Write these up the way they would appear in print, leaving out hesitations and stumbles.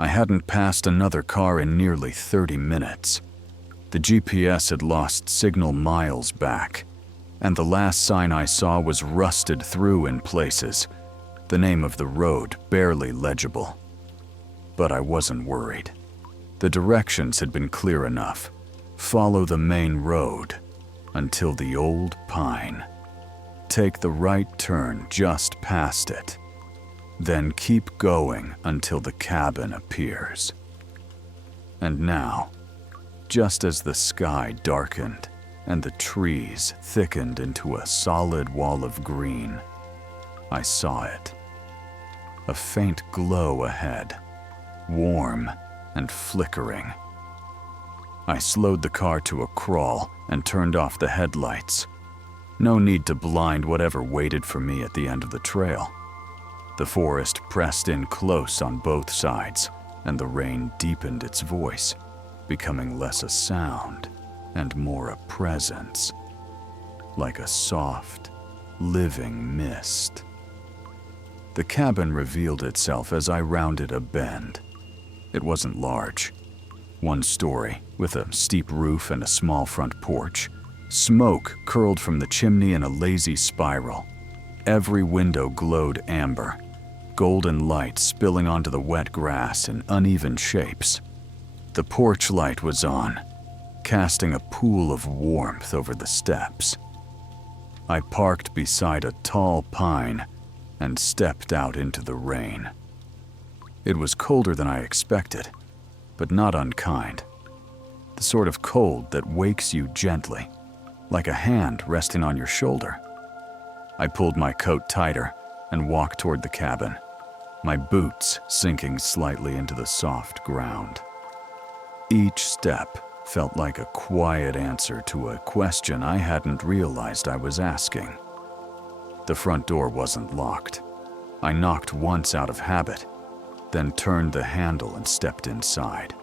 I hadn't passed another car in nearly 30 minutes. The GPS had lost signal miles back, and the last sign I saw was rusted through in places, the name of the road barely legible. But I wasn't worried. The directions had been clear enough. Follow the main road until the old pine. Take the right turn just past it. Then keep going until the cabin appears. And now, just as the sky darkened and the trees thickened into a solid wall of green, I saw it. A faint glow ahead, warm and flickering. I slowed the car to a crawl and turned off the headlights. No need to blind whatever waited for me at the end of the trail. The forest pressed in close on both sides, and the rain deepened its voice, becoming less a sound and more a presence, like a soft, living mist. The cabin revealed itself as I rounded a bend. It wasn't large. One story, with a steep roof and a small front porch. Smoke curled from the chimney in a lazy spiral. Every window glowed amber, golden light spilling onto the wet grass in uneven shapes. The porch light was on, casting a pool of warmth over the steps. I parked beside a tall pine and stepped out into the rain. It was colder than I expected, but not unkind. The sort of cold that wakes you gently, like a hand resting on your shoulder. I pulled my coat tighter and walked toward the cabin, my boots sinking slightly into the soft ground. Each step felt like a quiet answer to a question I hadn't realized I was asking. The front door wasn't locked. I knocked once out of habit, then turned the handle and stepped inside.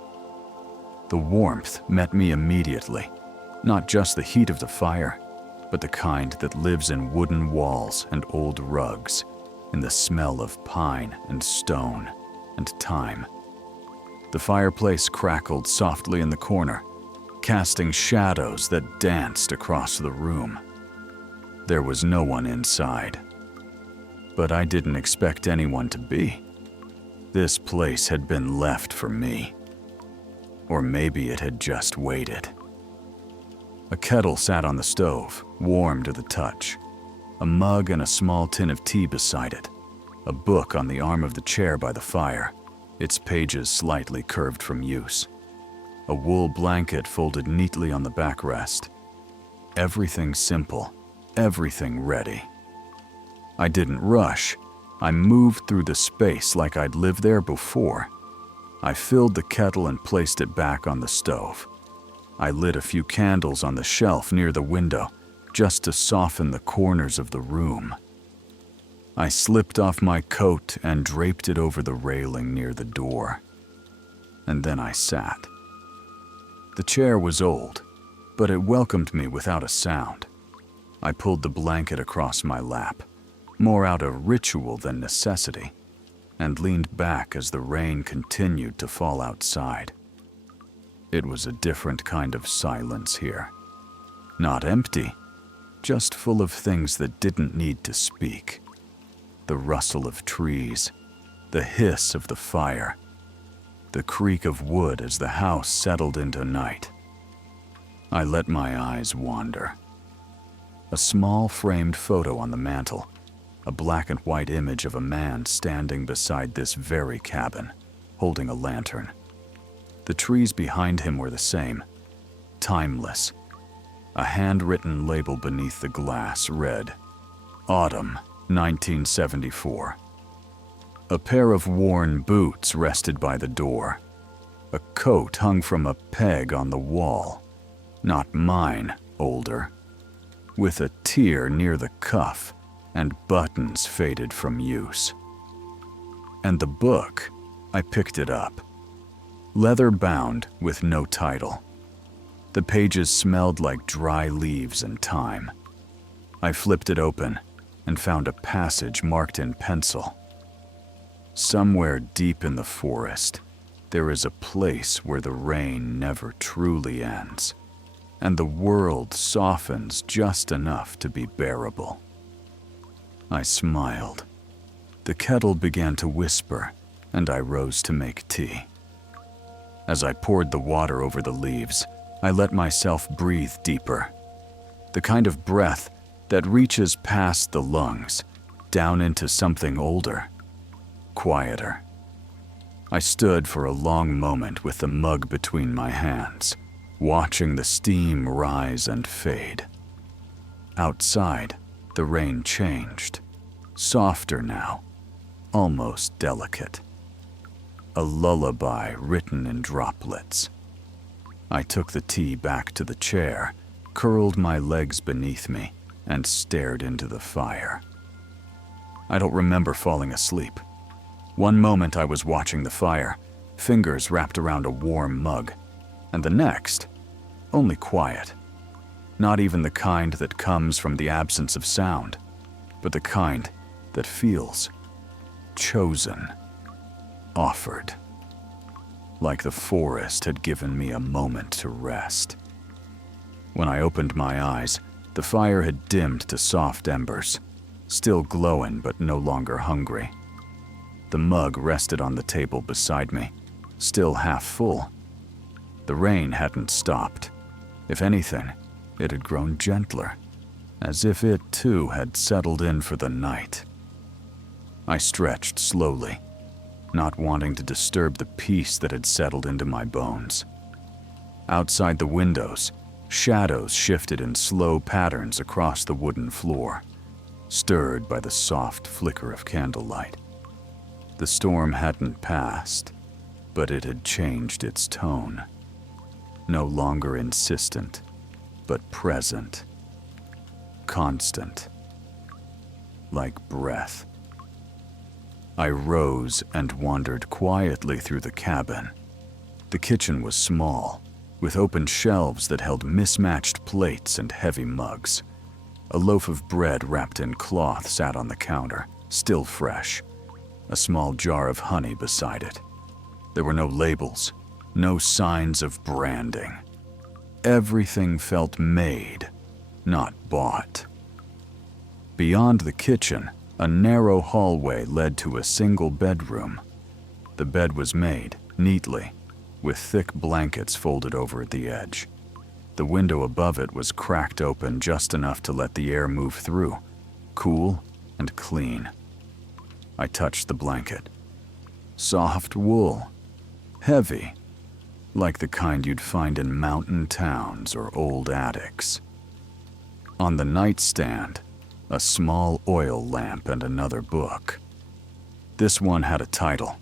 The warmth met me immediately, not just the heat of the fire, but the kind that lives in wooden walls and old rugs, in the smell of pine and stone and time. The fireplace crackled softly in the corner, casting shadows that danced across the room. There was no one inside, but I didn't expect anyone to be. This place had been left for me. Or maybe it had just waited. A kettle sat on the stove, warm to the touch. A mug and a small tin of tea beside it. A book on the arm of the chair by the fire, its pages slightly curved from use. A wool blanket folded neatly on the backrest. Everything simple, everything ready. I didn't rush. I moved through the space like I'd lived there before. I filled the kettle and placed it back on the stove. I lit a few candles on the shelf near the window, just to soften the corners of the room. I slipped off my coat and draped it over the railing near the door. And then I sat. The chair was old, but it welcomed me without a sound. I pulled the blanket across my lap, more out of ritual than necessity, and leaned back as the rain continued to fall outside. It was a different kind of silence here. Not empty, just full of things that didn't need to speak. The rustle of trees, the hiss of the fire, the creak of wood as the house settled into night. I let my eyes wander. A small framed photo on the mantel, a black and white image of a man standing beside this very cabin, holding a lantern. The trees behind him were the same, timeless. A handwritten label beneath the glass read, Autumn, 1974. A pair of worn boots rested by the door. A coat hung from a peg on the wall. Not mine, older. With a tear near the cuff and buttons faded from use. And the book, I picked it up. Leather bound with no title. The pages smelled like dry leaves and time. I flipped it open and found a passage marked in pencil. Somewhere deep in the forest, There is a place where the rain never truly ends, and the world softens just enough to be bearable. I smiled. The kettle began to whisper, and I rose to make tea. As I poured the water over the leaves, I let myself breathe deeper. The kind of breath that reaches past the lungs, down into something older, quieter. I stood for a long moment with the mug between my hands, watching the steam rise and fade. Outside, the rain changed, softer now, almost delicate. A lullaby written in droplets. I took the tea back to the chair, curled my legs beneath me, and stared into the fire. I don't remember falling asleep. One moment I was watching the fire, fingers wrapped around a warm mug, and the next, only quiet. Not even the kind that comes from the absence of sound, but the kind that feels chosen, offered. Like the forest had given me a moment to rest. When I opened my eyes, the fire had dimmed to soft embers, still glowing but no longer hungry. The mug rested on the table beside me, still half full. The rain hadn't stopped. If anything, it had grown gentler, as if it too had settled in for the night. I stretched slowly, not wanting to disturb the peace that had settled into my bones. Outside the windows, shadows shifted in slow patterns across the wooden floor, stirred by the soft flicker of candlelight. The storm hadn't passed, but it had changed its tone. No longer insistent, but present. Constant. Like breath. I rose and wandered quietly through the cabin. The kitchen was small, with open shelves that held mismatched plates and heavy mugs. A loaf of bread wrapped in cloth sat on the counter, still fresh. A small jar of honey beside it. There were no labels, no signs of branding. Everything felt made, not bought. Beyond the kitchen, a narrow hallway led to a single bedroom. The bed was made, neatly, with thick blankets folded over at the edge. The window above it was cracked open just enough to let the air move through, cool and clean. I touched the blanket. Soft wool, heavy, like the kind you'd find in mountain towns or old attics. On the nightstand, a small oil lamp and another book. This one had a title,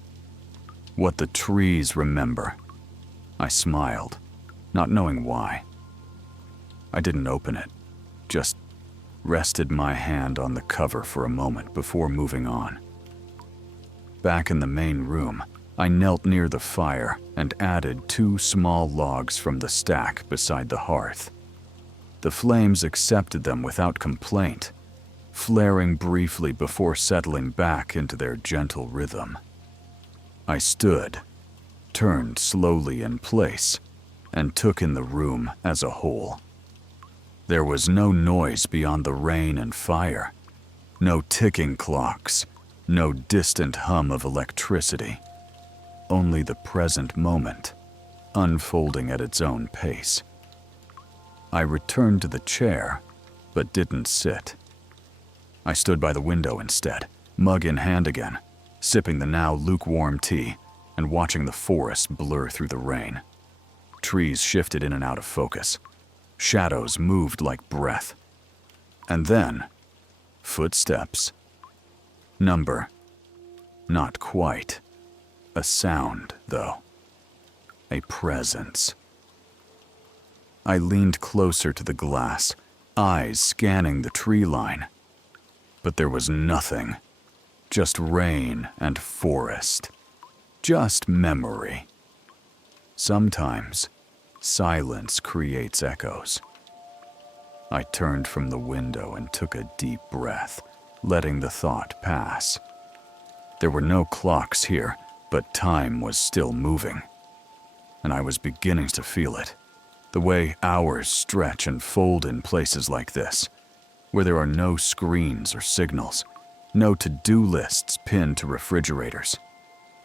What the Trees Remember. I smiled, not knowing why. I didn't open it, just rested my hand on the cover for a moment before moving on. Back in the main room, I knelt near the fire and added 2 small logs from the stack beside the hearth. The flames accepted them without complaint, flaring briefly before settling back into their gentle rhythm. I stood, turned slowly in place, and took in the room as a whole. There was no noise beyond the rain and fire, no ticking clocks, no distant hum of electricity, only the present moment, unfolding at its own pace. I returned to the chair, but didn't sit. I stood by the window instead, mug in hand again, sipping the now lukewarm tea and watching the forest blur through the rain. Trees shifted in and out of focus. Shadows moved like breath. And then, footsteps. Number. Not quite. A sound, though. A presence. I leaned closer to the glass, eyes scanning the tree line. But there was nothing. Just rain and forest. Just memory. Sometimes, silence creates echoes. I turned from the window and took a deep breath, letting the thought pass. There were no clocks here, But time was still moving, and I was beginning to feel it. The way hours stretch and fold in places like this, where there are no screens or signals, no to-do lists pinned to refrigerators,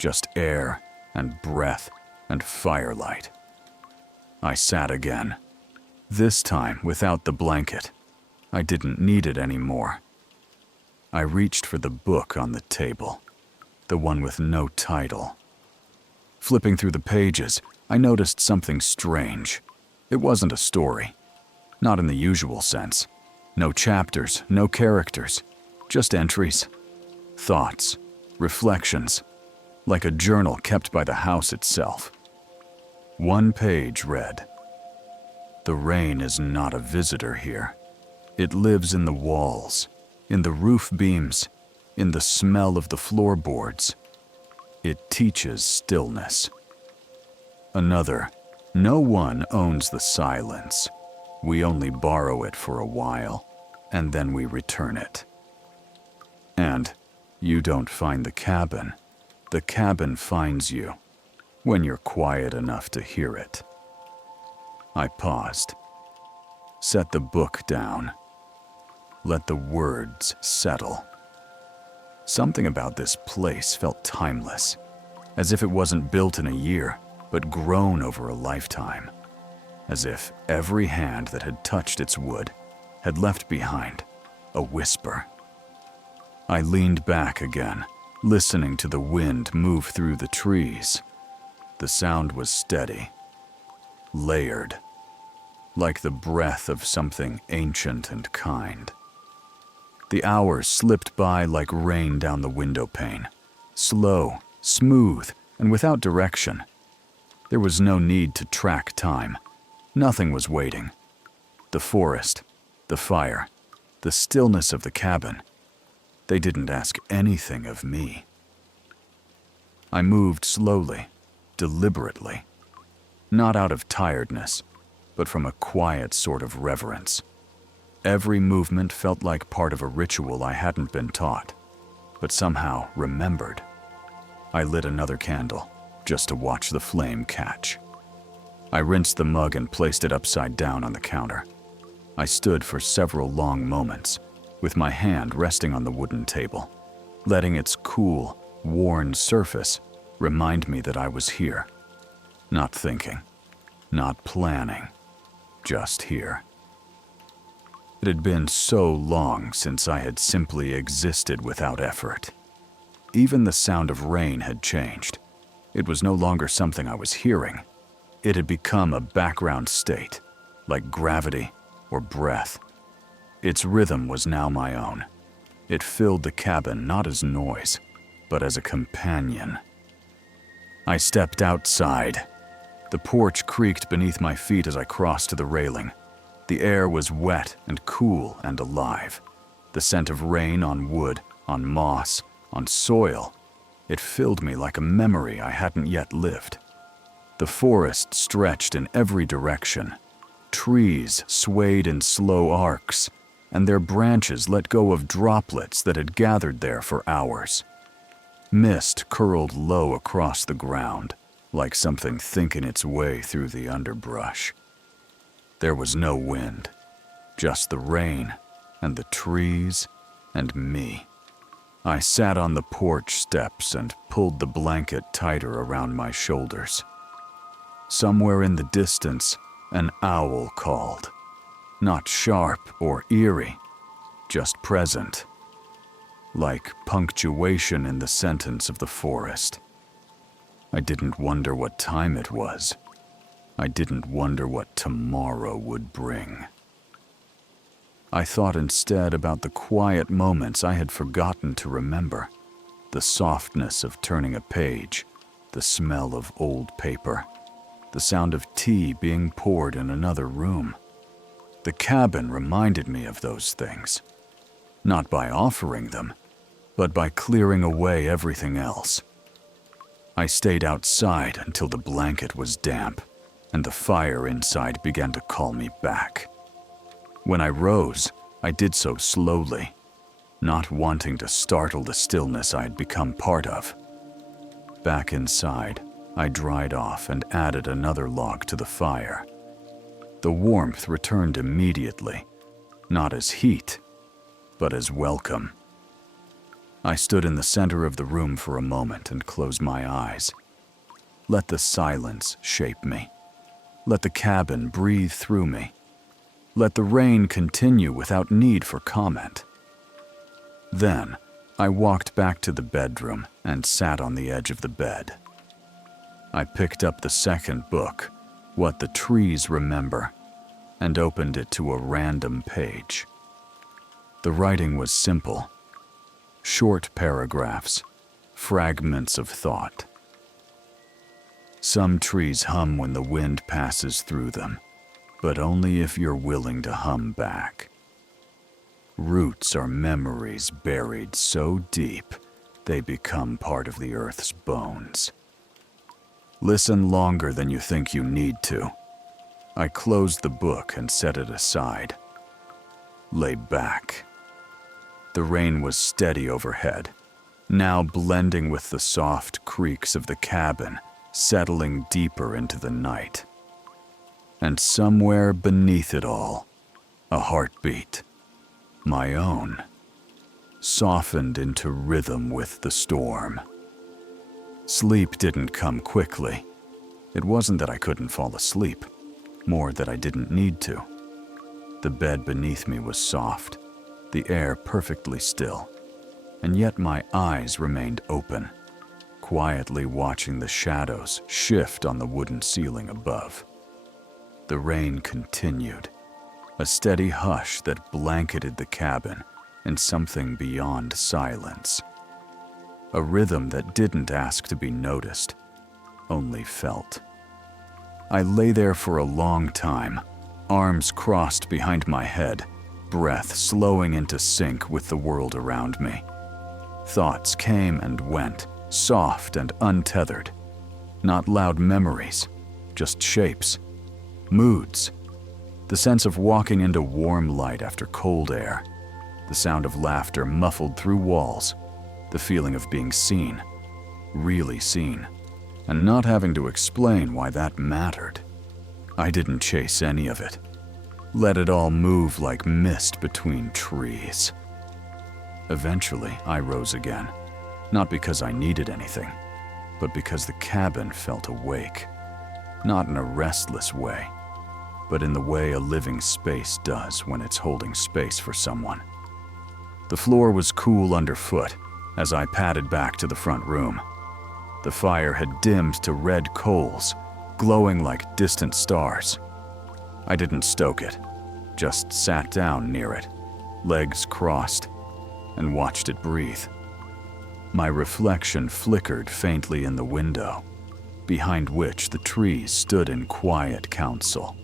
just air and breath and firelight. I sat again, this time without the blanket. I didn't need it anymore. I reached for the book on the table, the one with no title. Flipping through the pages, I noticed something strange. It wasn't a story, not in the usual sense. No chapters, no characters, just entries, thoughts, reflections, like a journal kept by the house itself. One page read, "The rain is not a visitor here. It lives in the walls, in the roof beams, in the smell of the floorboards. It teaches stillness." Another, "No one owns the silence. We only borrow it for a while, and then we return it." And, "You don't find the cabin finds you, when you're quiet enough to hear it." I paused, set the book down, let the words settle. Something about this place felt timeless, as if it wasn't built in a year, but grown over a lifetime, as if every hand that had touched its wood had left behind a whisper. I leaned back again, listening to the wind move through the trees. The sound was steady, layered, like the breath of something ancient and kind. The hours slipped by like rain down the window pane, slow, smooth, and without direction. There was no need to track time. Nothing was waiting. The forest, the fire, the stillness of the cabin. They didn't ask anything of me. I moved slowly, deliberately, not out of tiredness, but from a quiet sort of reverence. Every movement felt like part of a ritual I hadn't been taught, but somehow remembered. I lit another candle, just to watch the flame catch. I rinsed the mug and placed it upside down on the counter. I stood for several long moments, with my hand resting on the wooden table, letting its cool, worn surface remind me that I was here. Not thinking, not planning, just here. It had been so long since I had simply existed without effort. Even the sound of rain had changed. It was no longer something I was hearing. It had become a background state, like gravity or breath. Its rhythm was now my own. It filled the cabin not as noise, but as a companion. I stepped outside. The porch creaked beneath my feet as I crossed to the railing. The air was wet and cool and alive. The scent of rain on wood, on moss, on soil. It filled me like a memory I hadn't yet lived. The forest stretched in every direction. Trees swayed in slow arcs, and their branches let go of droplets that had gathered there for hours. Mist curled low across the ground, like something thinking its way through the underbrush. There was no wind, just the rain and the trees and me. I sat on the porch steps and pulled the blanket tighter around my shoulders. Somewhere in the distance, an owl called. Not sharp or eerie, just present. Like punctuation in the sentence of the forest. I didn't wonder what time it was. I didn't wonder what tomorrow would bring. I thought instead about the quiet moments I had forgotten to remember. The softness of turning a page, the smell of old paper, the sound of tea being poured in another room. The cabin reminded me of those things. Not by offering them, but by clearing away everything else. I stayed outside until the blanket was damp, and the fire inside began to call me back. When I rose, I did so slowly, not wanting to startle the stillness I had become part of. Back inside, I dried off and added another log to the fire. The warmth returned immediately, not as heat, but as welcome. I stood in the center of the room for a moment and closed my eyes. Let the silence shape me. Let the cabin breathe through me. Let the rain continue without need for comment. Then, I walked back to the bedroom and sat on the edge of the bed. I picked up the second book, What the Trees Remember, and opened it to a random page. The writing was simple. Short paragraphs, fragments of thought. Some trees hum when the wind passes through them, but only if you're willing to hum back. Roots are memories buried so deep, they become part of the earth's bones. Listen longer than you think you need to. I closed the book and set it aside. Lay back. The rain was steady overhead, now blending with the soft creaks of the cabin, settling deeper into the night. And somewhere beneath it all, a heartbeat, my own, softened into rhythm with the storm. Sleep didn't come quickly. It wasn't that I couldn't fall asleep, more that I didn't need to. The bed beneath me was soft, the air perfectly still, and yet my eyes remained open, quietly watching the shadows shift on the wooden ceiling above. The rain continued, a steady hush that blanketed the cabin in something beyond silence. A rhythm that didn't ask to be noticed, only felt. I lay there for a long time, arms crossed behind my head, breath slowing into sync with the world around me. Thoughts came and went, soft and untethered. Not loud memories, just shapes, moods. The sense of walking into warm light after cold air. The sound of laughter muffled through walls. The feeling of being seen, really seen, and not having to explain why that mattered. I didn't chase any of it. Let it all move like mist between trees. Eventually, I rose again, not because I needed anything, but because the cabin felt awake. Not in a restless way, but in the way a living space does when it's holding space for someone. The floor was cool underfoot as I padded back to the front room. The fire had dimmed to red coals, glowing like distant stars. I didn't stoke it, just sat down near it, legs crossed, and watched it breathe. My reflection flickered faintly in the window, behind which the trees stood in quiet council.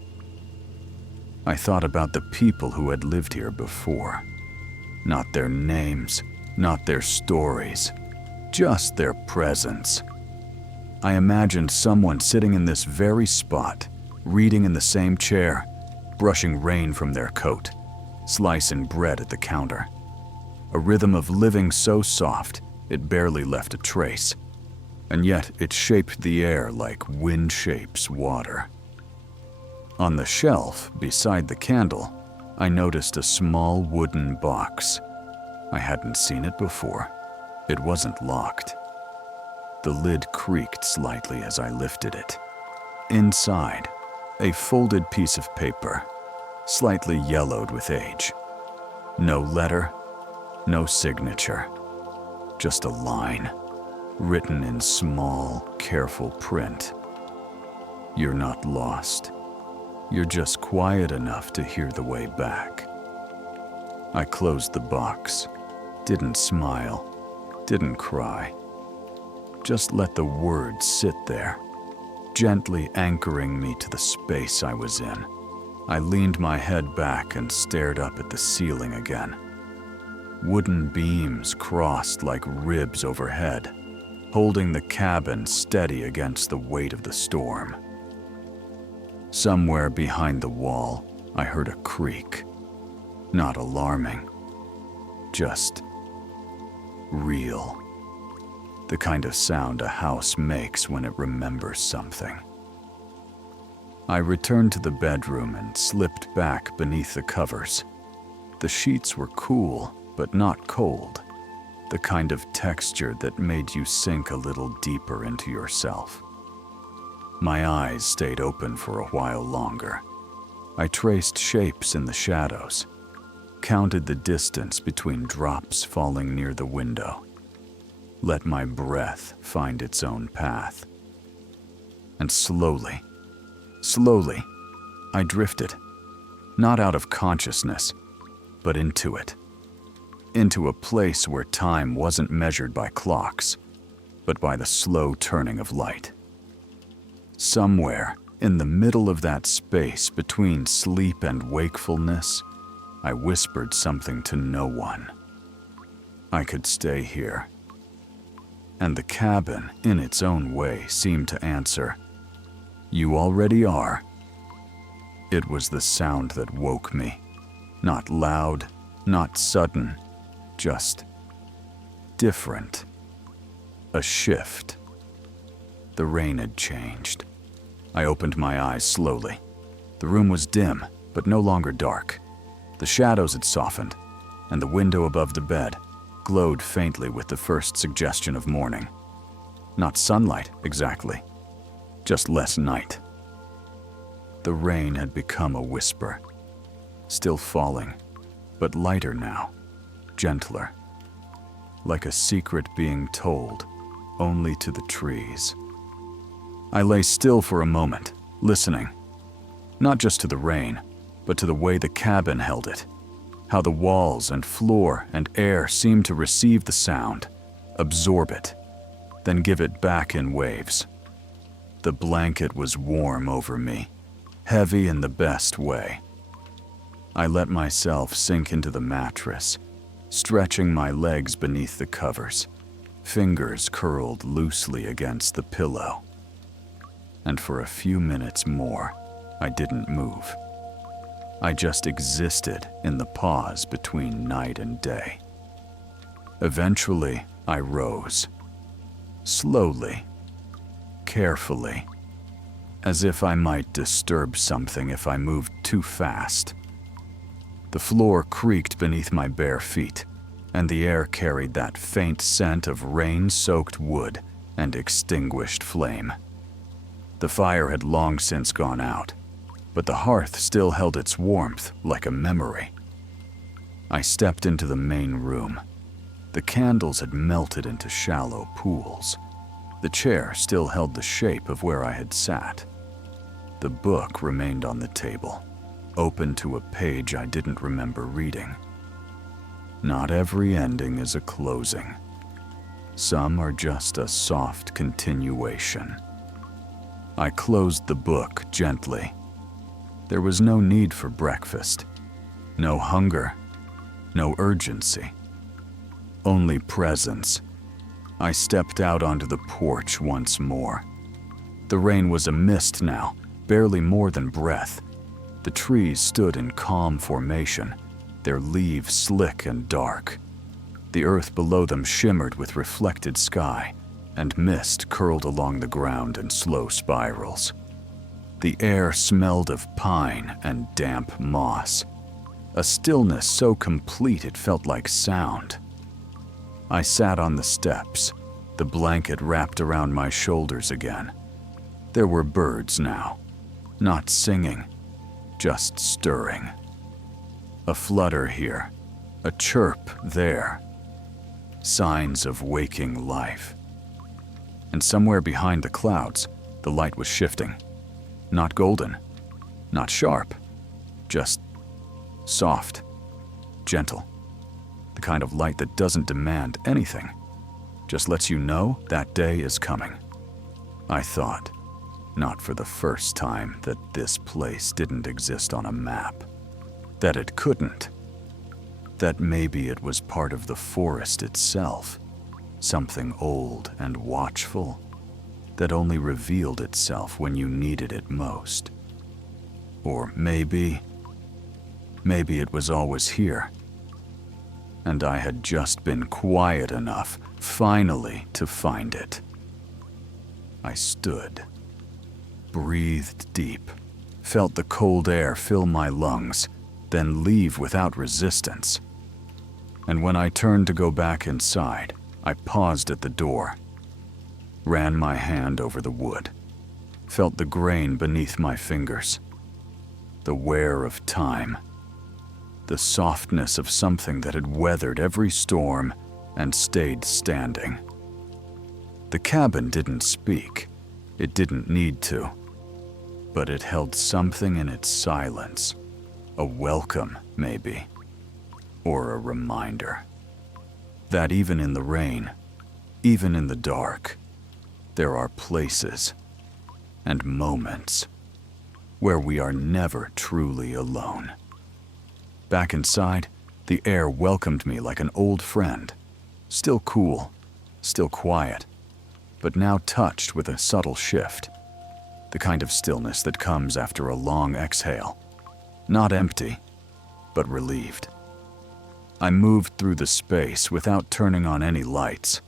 I thought about the people who had lived here before. Not their names, not their stories, just their presence. I imagined someone sitting in this very spot, reading in the same chair, brushing rain from their coat, slicing bread at the counter. A rhythm of living so soft, it barely left a trace, and yet it shaped the air like wind shapes water. On the shelf, beside the candle, I noticed a small wooden box. I hadn't seen it before. It wasn't locked. The lid creaked slightly as I lifted it. Inside, a folded piece of paper, slightly yellowed with age. No letter, no signature, just a line, written in small, careful print. You're not lost. You're just quiet enough to hear the way back. I closed the box, didn't smile, didn't cry. Just let the words sit there, gently anchoring me to the space I was in. I leaned my head back and stared up at the ceiling again. Wooden beams crossed like ribs overhead, holding the cabin steady against the weight of the storm. Somewhere behind the wall, I heard a creak. Not alarming, just real. the kind of sound a house makes when it remembers something. I returned to the bedroom and slipped back beneath the covers. The sheets were cool, but not cold, the kind of texture that made you sink a little deeper into yourself. My eyes stayed open for a while longer. I traced shapes in the shadows, counted the distance between drops falling near the window, let my breath find its own path. And slowly, I drifted, not out of consciousness, but into it. Into a place where time wasn't measured by clocks, but by the slow turning of light. Somewhere in the middle of that space between sleep and wakefulness, I whispered something to no one. I could stay here. And the cabin, in its own way, seemed to answer, "You already are." It was the sound that woke me. Not loud, not sudden, just different. A shift. The rain had changed. I opened my eyes slowly. The room was dim, but no longer dark. The shadows had softened, and the window above the bed glowed faintly with the first suggestion of morning. Not sunlight, exactly. Just less night. The rain had become a whisper. Still falling, but lighter now, gentler. Like a secret being told only to the trees. I lay still for a moment, listening. Not just to the rain, but to the way the cabin held it. How the walls and floor and air seemed to receive the sound, absorb it, then give it back in waves. The blanket was warm over me, heavy in the best way. I let myself sink into the mattress, stretching my legs beneath the covers, fingers curled loosely against the pillow. And for a few minutes more, I didn't move. I just existed in the pause between night and day. Eventually, I rose. Slowly, carefully, as if I might disturb something if I moved too fast. The floor creaked beneath my bare feet, and the air carried that faint scent of rain-soaked wood and extinguished flame. The fire had long since gone out, but the hearth still held its warmth like a memory. I stepped into the main room. The candles had melted into shallow pools. The chair still held the shape of where I had sat. The book remained on the table, open to a page I didn't remember reading. Not every ending is a closing. Some are just a soft continuation. I closed the book gently. There was no need for breakfast, no hunger, no urgency, only presence. I stepped out onto the porch once more. The rain was a mist now, barely more than breath. The trees stood in calm formation, their leaves slick and dark. The earth below them shimmered with reflected sky, and mist curled along the ground in slow spirals. The air smelled of pine and damp moss, a stillness so complete it felt like sound. I sat on the steps, the blanket wrapped around my shoulders again. There were birds now, not singing, just stirring. A flutter here, a chirp there. Signs of waking life. And somewhere behind the clouds, the light was shifting. Not golden, not sharp, just soft, gentle. The kind of light that doesn't demand anything, just lets you know that day is coming. I thought, not for the first time, that this place didn't exist on a map, that it couldn't, that maybe it was part of the forest itself, something old and watchful that only revealed itself when you needed it most. Or maybe it was always here, and I had just been quiet enough, finally, to find it. I stood, breathed deep, felt the cold air fill my lungs, then leave without resistance. And when I turned to go back inside, I paused at the door, ran my hand over the wood, felt the grain beneath my fingers, the wear of time, the softness of something that had weathered every storm and stayed standing. The cabin didn't speak. It didn't need to. But it held something in its silence. A welcome, maybe. Or a reminder. That even in the rain, even in the dark, there are places and moments where we are never truly alone. Back inside, the air welcomed me like an old friend. Still cool, still quiet, but now touched with a subtle shift. The kind of stillness that comes after a long exhale. Not empty, but relieved. I moved through the space without turning on any lights.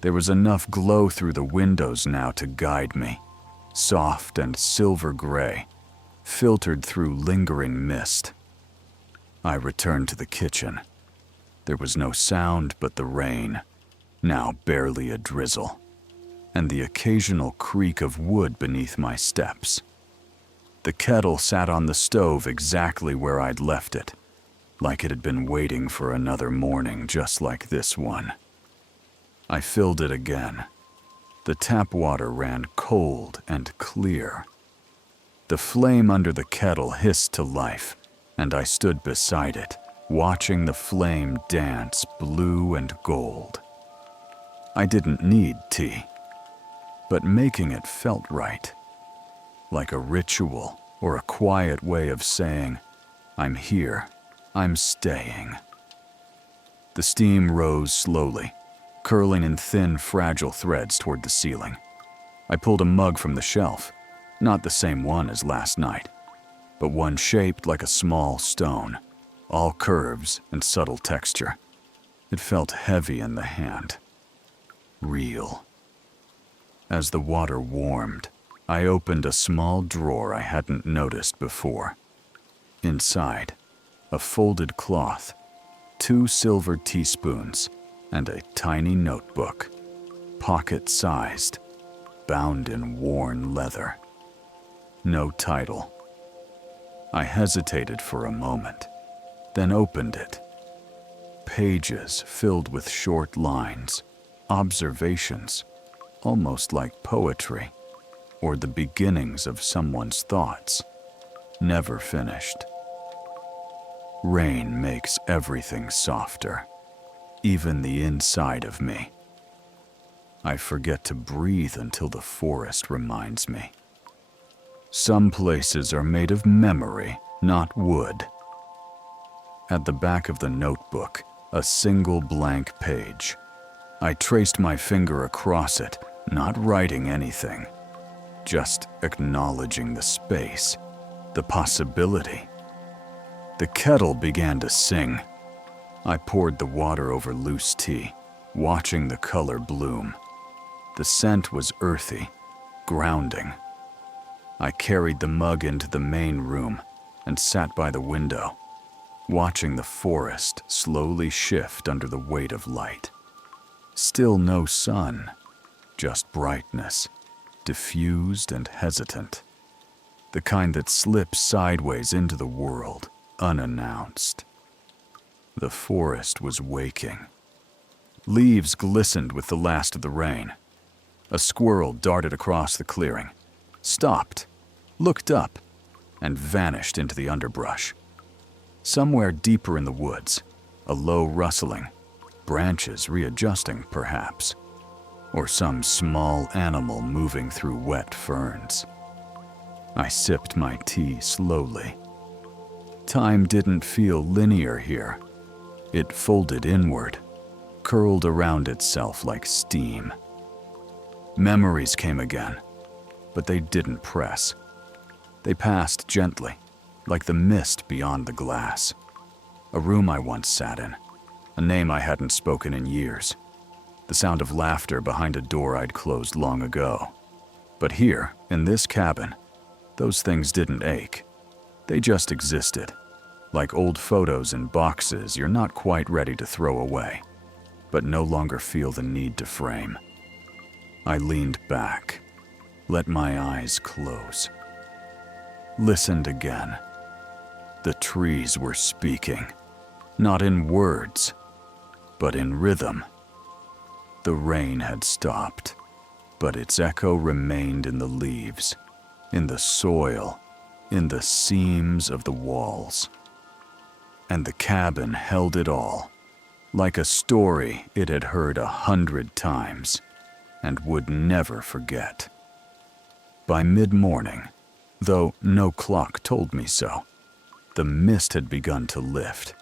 There was enough glow through the windows now to guide me. Soft and silver gray, filtered through lingering mist. I returned to the kitchen. There was no sound but the rain, now barely a drizzle, and the occasional creak of wood beneath my steps. The kettle sat on the stove exactly where I'd left it, like it had been waiting for another morning just like this one. I filled it again. The tap water ran cold and clear. The flame under the kettle hissed to life, and I stood beside it, watching the flame dance blue and gold. I didn't need tea, but making it felt right, like a ritual or a quiet way of saying, I'm here, I'm staying. The steam rose slowly, curling in thin, fragile threads toward the ceiling. I pulled a mug from the shelf, not the same one as last night, but one shaped like a small stone, all curves and subtle texture. It felt heavy in the hand. Real. As the water warmed, I opened a small drawer I hadn't noticed before. Inside, a folded cloth, 2 silver teaspoons, and a tiny notebook, pocket-sized, bound in worn leather. No title. I hesitated for a moment, then opened it. Pages filled with short lines, observations, almost like poetry, or the beginnings of someone's thoughts, never finished. Rain makes everything softer, even the inside of me. I forget to breathe until the forest reminds me. Some places are made of memory, not wood. At the back of the notebook, a single blank page. I traced my finger across it, not writing anything, just acknowledging the space, the possibility. The kettle began to sing. I poured the water over loose tea, watching the color bloom. The scent was earthy, grounding. I carried the mug into the main room and sat by the window, watching the forest slowly shift under the weight of light. Still no sun, just brightness, diffused and hesitant. The kind that slips sideways into the world, unannounced. The forest was waking. Leaves glistened with the last of the rain. A squirrel darted across the clearing, stopped, looked up, and vanished into the underbrush. Somewhere deeper in the woods, a low rustling, branches readjusting perhaps, or some small animal moving through wet ferns. I sipped my tea slowly. Time didn't feel linear here. It folded inward, curled around itself like steam. Memories came again, but they didn't press. They passed gently, like the mist beyond the glass. A room I once sat in, a name I hadn't spoken in years. The sound of laughter behind a door I'd closed long ago. But here, in this cabin, those things didn't ache. They just existed, like old photos in boxes you're not quite ready to throw away, but no longer feel the need to frame. I leaned back, let my eyes close. Listened again. The trees were speaking, not in words, but in rhythm. The rain had stopped, but its echo remained in the leaves, in the soil, in the seams of the walls. And the cabin held it all, like a story it had heard 100 times and would never forget. By mid-morning, though no clock told me so, the mist had begun to lift.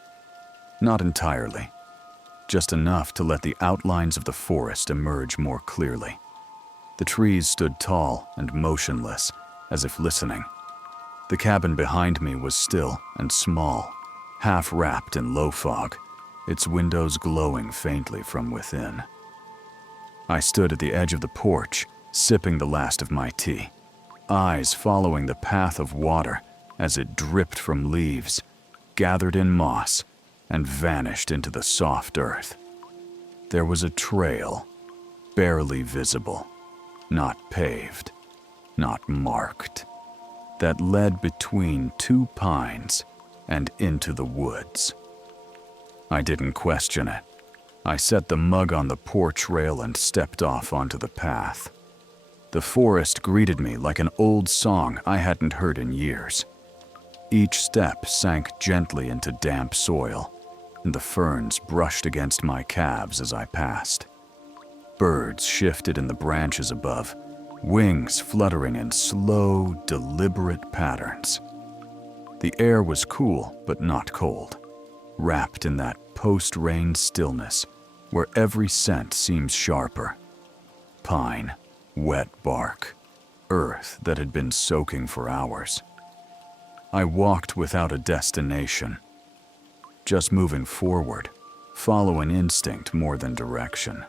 Not entirely, just enough to let the outlines of the forest emerge more clearly. The trees stood tall and motionless, as if listening. The cabin behind me was still and small, half wrapped in low fog, its windows glowing faintly from within. I stood at the edge of the porch, sipping the last of my tea, eyes following the path of water as it dripped from leaves, gathered in moss, and vanished into the soft earth. There was a trail, barely visible, not paved, not marked, that led between two pines and into the woods. I didn't question it. I set the mug on the porch rail and stepped off onto the path. The forest greeted me like an old song I hadn't heard in years. Each step sank gently into damp soil, and the ferns brushed against my calves as I passed. Birds shifted in the branches above, wings fluttering in slow, deliberate patterns. The air was cool but not cold, wrapped in that post-rain stillness where every scent seems sharper. Pine, wet bark, earth that had been soaking for hours. I walked without a destination, just moving forward, following instinct more than direction.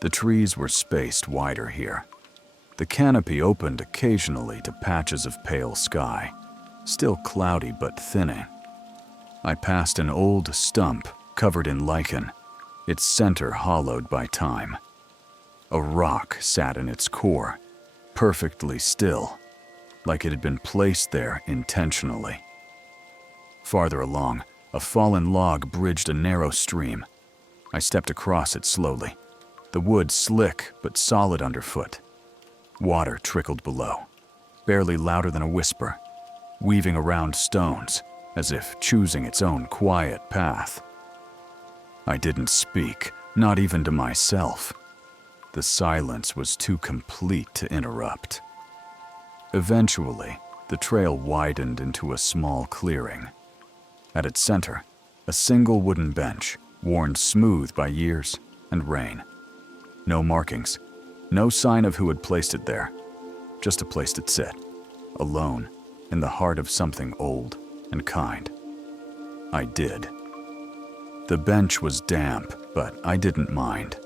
The trees were spaced wider here. The canopy opened occasionally to patches of pale sky, still cloudy but thinning. I passed an old stump covered in lichen, its center hollowed by time. A rock sat in its core, perfectly still, like it had been placed there intentionally. Farther along, a fallen log bridged a narrow stream. I stepped across it slowly, the wood slick but solid underfoot. Water trickled below, barely louder than a whisper, weaving around stones as if choosing its own quiet path. I didn't speak, not even to myself. The silence was too complete to interrupt. Eventually, the trail widened into a small clearing. At its center, a single wooden bench, worn smooth by years and rain. No markings, no sign of who had placed it there, just a place to sit, alone, in the heart of something old and kind. I did. The bench was damp, but I didn't mind.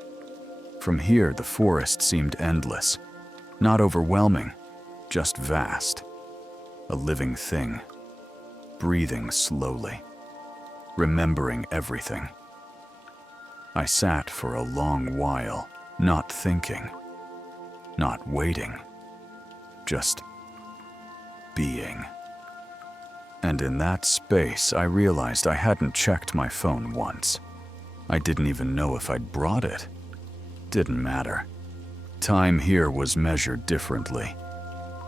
From here, the forest seemed endless, not overwhelming, just vast. A living thing, breathing slowly, remembering everything. I sat for a long while, not thinking, not waiting, just being. And in that space, I realized I hadn't checked my phone once. I didn't even know if I'd brought it. Didn't matter. Time here was measured differently.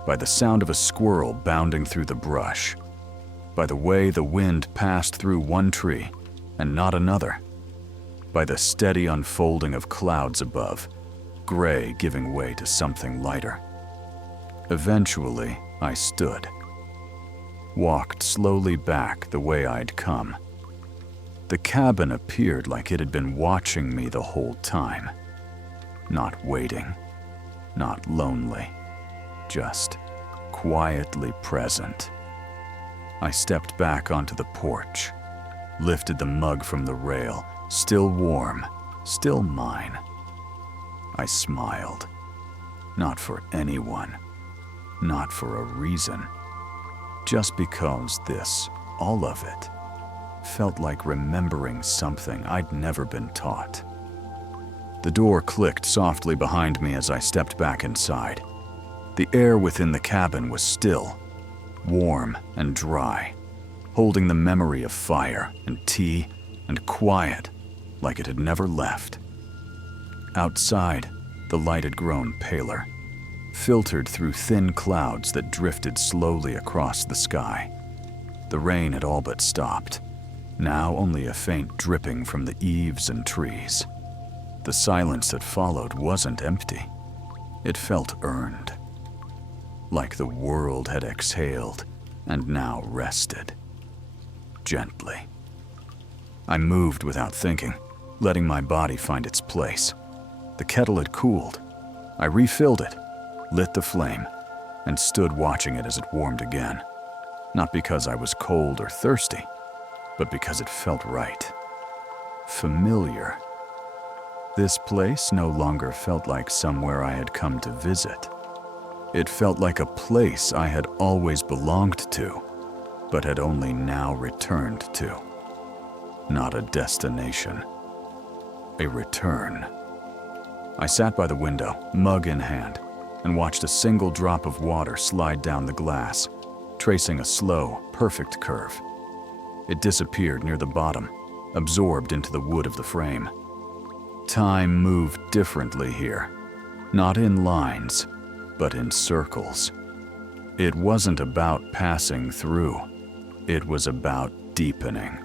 By the sound of a squirrel bounding through the brush. By the way the wind passed through one tree and not another. By the steady unfolding of clouds above, gray giving way to something lighter. Eventually, I stood. Walked slowly back the way I'd come. The cabin appeared like it had been watching me the whole time. Not waiting, not lonely, just quietly present. I stepped back onto the porch, lifted the mug from the rail, still warm, still mine. I smiled. Not for anyone. Not for a reason. Just because this, all of it, felt like remembering something I'd never been taught. The door clicked softly behind me as I stepped back inside. The air within the cabin was still, warm and dry, holding the memory of fire and tea and quiet like it had never left. Outside, the light had grown paler, filtered through thin clouds that drifted slowly across the sky. The rain had all but stopped, now only a faint dripping from the eaves and trees. The silence that followed wasn't empty. It felt earned, like the world had exhaled and now rested, gently. I moved without thinking, letting my body find its place. The kettle had cooled. I refilled it, lit the flame, and stood watching it as it warmed again. Not because I was cold or thirsty, but because it felt right. Familiar. This place no longer felt like somewhere I had come to visit. It felt like a place I had always belonged to, but had only now returned to. Not a destination. A return. I sat by the window, mug in hand, and watched a single drop of water slide down the glass, tracing a slow, perfect curve. It disappeared near the bottom, absorbed into the wood of the frame. Time moved differently here, not in lines, but in circles. It wasn't about passing through, it was about deepening.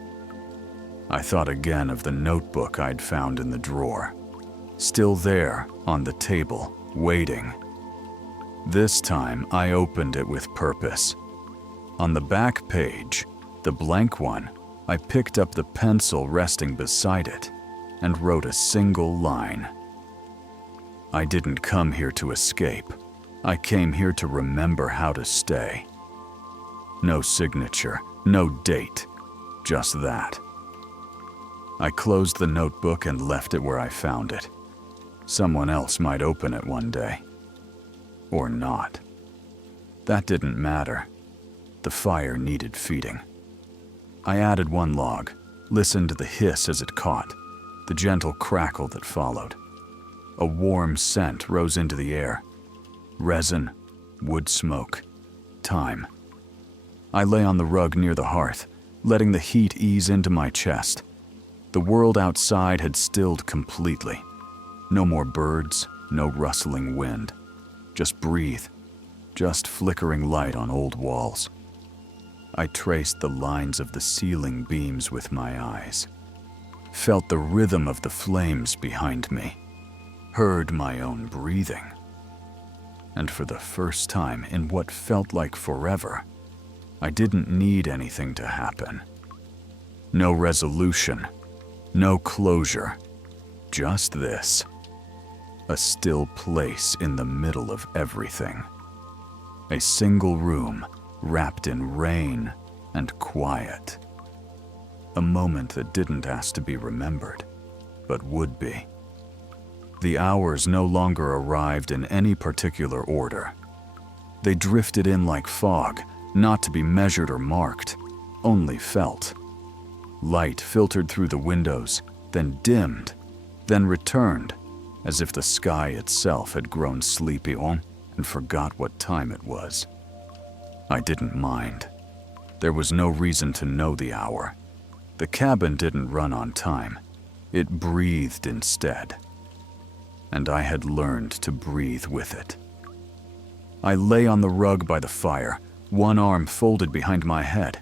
I thought again of the notebook I'd found in the drawer, still there on the table, waiting. This time I opened it with purpose. On the back page, the blank one, I picked up the pencil resting beside it and wrote a single line. I didn't come here to escape. I came here to remember how to stay. No signature, no date, just that. I closed the notebook and left it where I found it. Someone else might open it one day. Or not. That didn't matter. The fire needed feeding. I added one log, listened to the hiss as it caught, the gentle crackle that followed. A warm scent rose into the air. Resin, wood smoke, time. I lay on the rug near the hearth, letting the heat ease into my chest. The world outside had stilled completely. No more birds, no rustling wind. Just breathe, just flickering light on old walls. I traced the lines of the ceiling beams with my eyes, felt the rhythm of the flames behind me, heard my own breathing. And for the first time in what felt like forever, I didn't need anything to happen. No resolution, no closure, just this. A still place in the middle of everything. A single room wrapped in rain and quiet. A moment that didn't ask to be remembered, but would be. The hours no longer arrived in any particular order. They drifted in like fog, not to be measured or marked, only felt. Light filtered through the windows, then dimmed, then returned, as if the sky itself had grown sleepy on and forgot what time it was. I didn't mind. There was no reason to know the hour. The cabin didn't run on time. It breathed instead. And I had learned to breathe with it. I lay on the rug by the fire, one arm folded behind my head,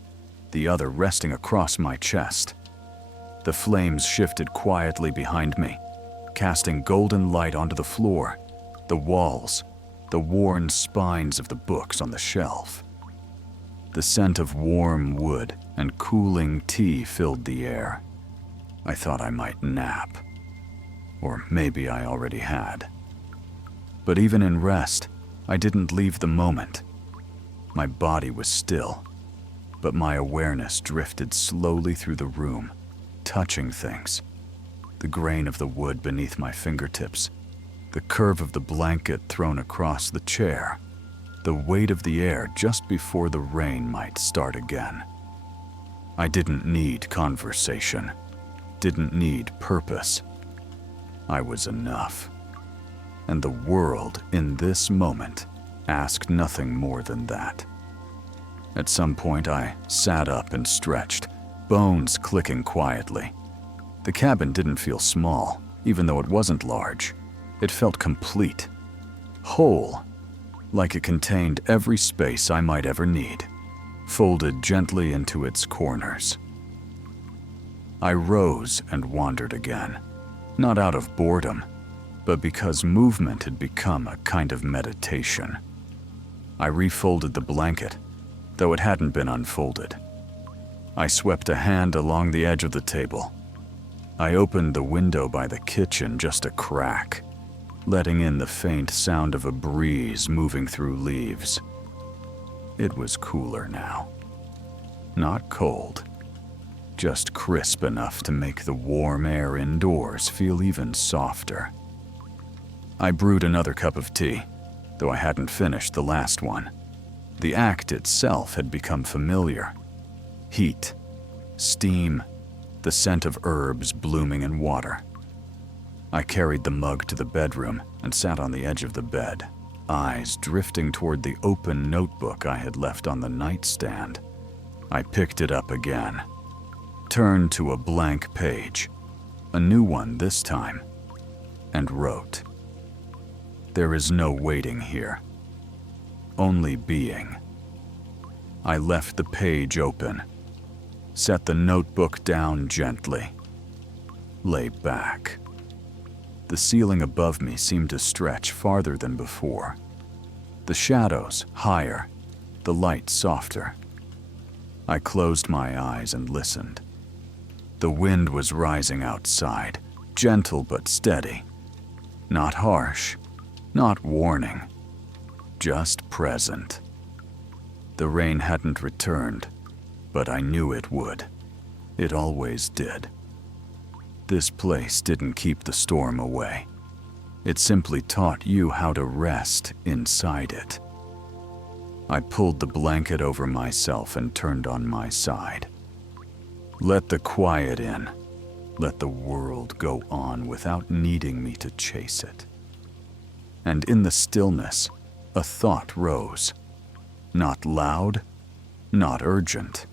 the other resting across my chest. The flames shifted quietly behind me, casting golden light onto the floor, the walls, the worn spines of the books on the shelf. The scent of warm wood and cooling tea filled the air. I thought I might nap. Or maybe I already had. But even in rest, I didn't leave the moment. My body was still. but my awareness drifted slowly through the room, touching things. The grain of the wood beneath my fingertips, the curve of the blanket thrown across the chair, the weight of the air just before the rain might start again. I didn't need conversation, didn't need purpose. I was enough. And the world in this moment asked nothing more than that. At some point, I sat up and stretched, bones clicking quietly. The cabin didn't feel small, even though it wasn't large. It felt complete, whole, like it contained every space I might ever need, folded gently into its corners. I rose and wandered again, not out of boredom, but because movement had become a kind of meditation. I refolded the blanket, though it hadn't been unfolded. I swept a hand along the edge of the table. I opened the window by the kitchen just a crack, letting in the faint sound of a breeze moving through leaves. It was cooler now. Not cold, just crisp enough to make the warm air indoors feel even softer. I brewed another cup of tea, though I hadn't finished the last one. The act itself had become familiar. Heat, steam, the scent of herbs blooming in water. I carried the mug to the bedroom and sat on the edge of the bed, eyes drifting toward the open notebook I had left on the nightstand. I picked it up again, turned to a blank page, a new one this time, and wrote. There is no waiting here, only being. I left the page open, set the notebook down gently, lay back. The ceiling above me seemed to stretch farther than before. The shadows higher, the light softer. I closed my eyes and listened. The wind was rising outside, gentle but steady. Not harsh, not warning, just present. The rain hadn't returned, but I knew it would. It always did. This place didn't keep the storm away. It simply taught you how to rest inside it. I pulled the blanket over myself and turned on my side. Let the quiet in. Let the world go on without needing me to chase it. And in the stillness, a thought rose. Not loud, not urgent.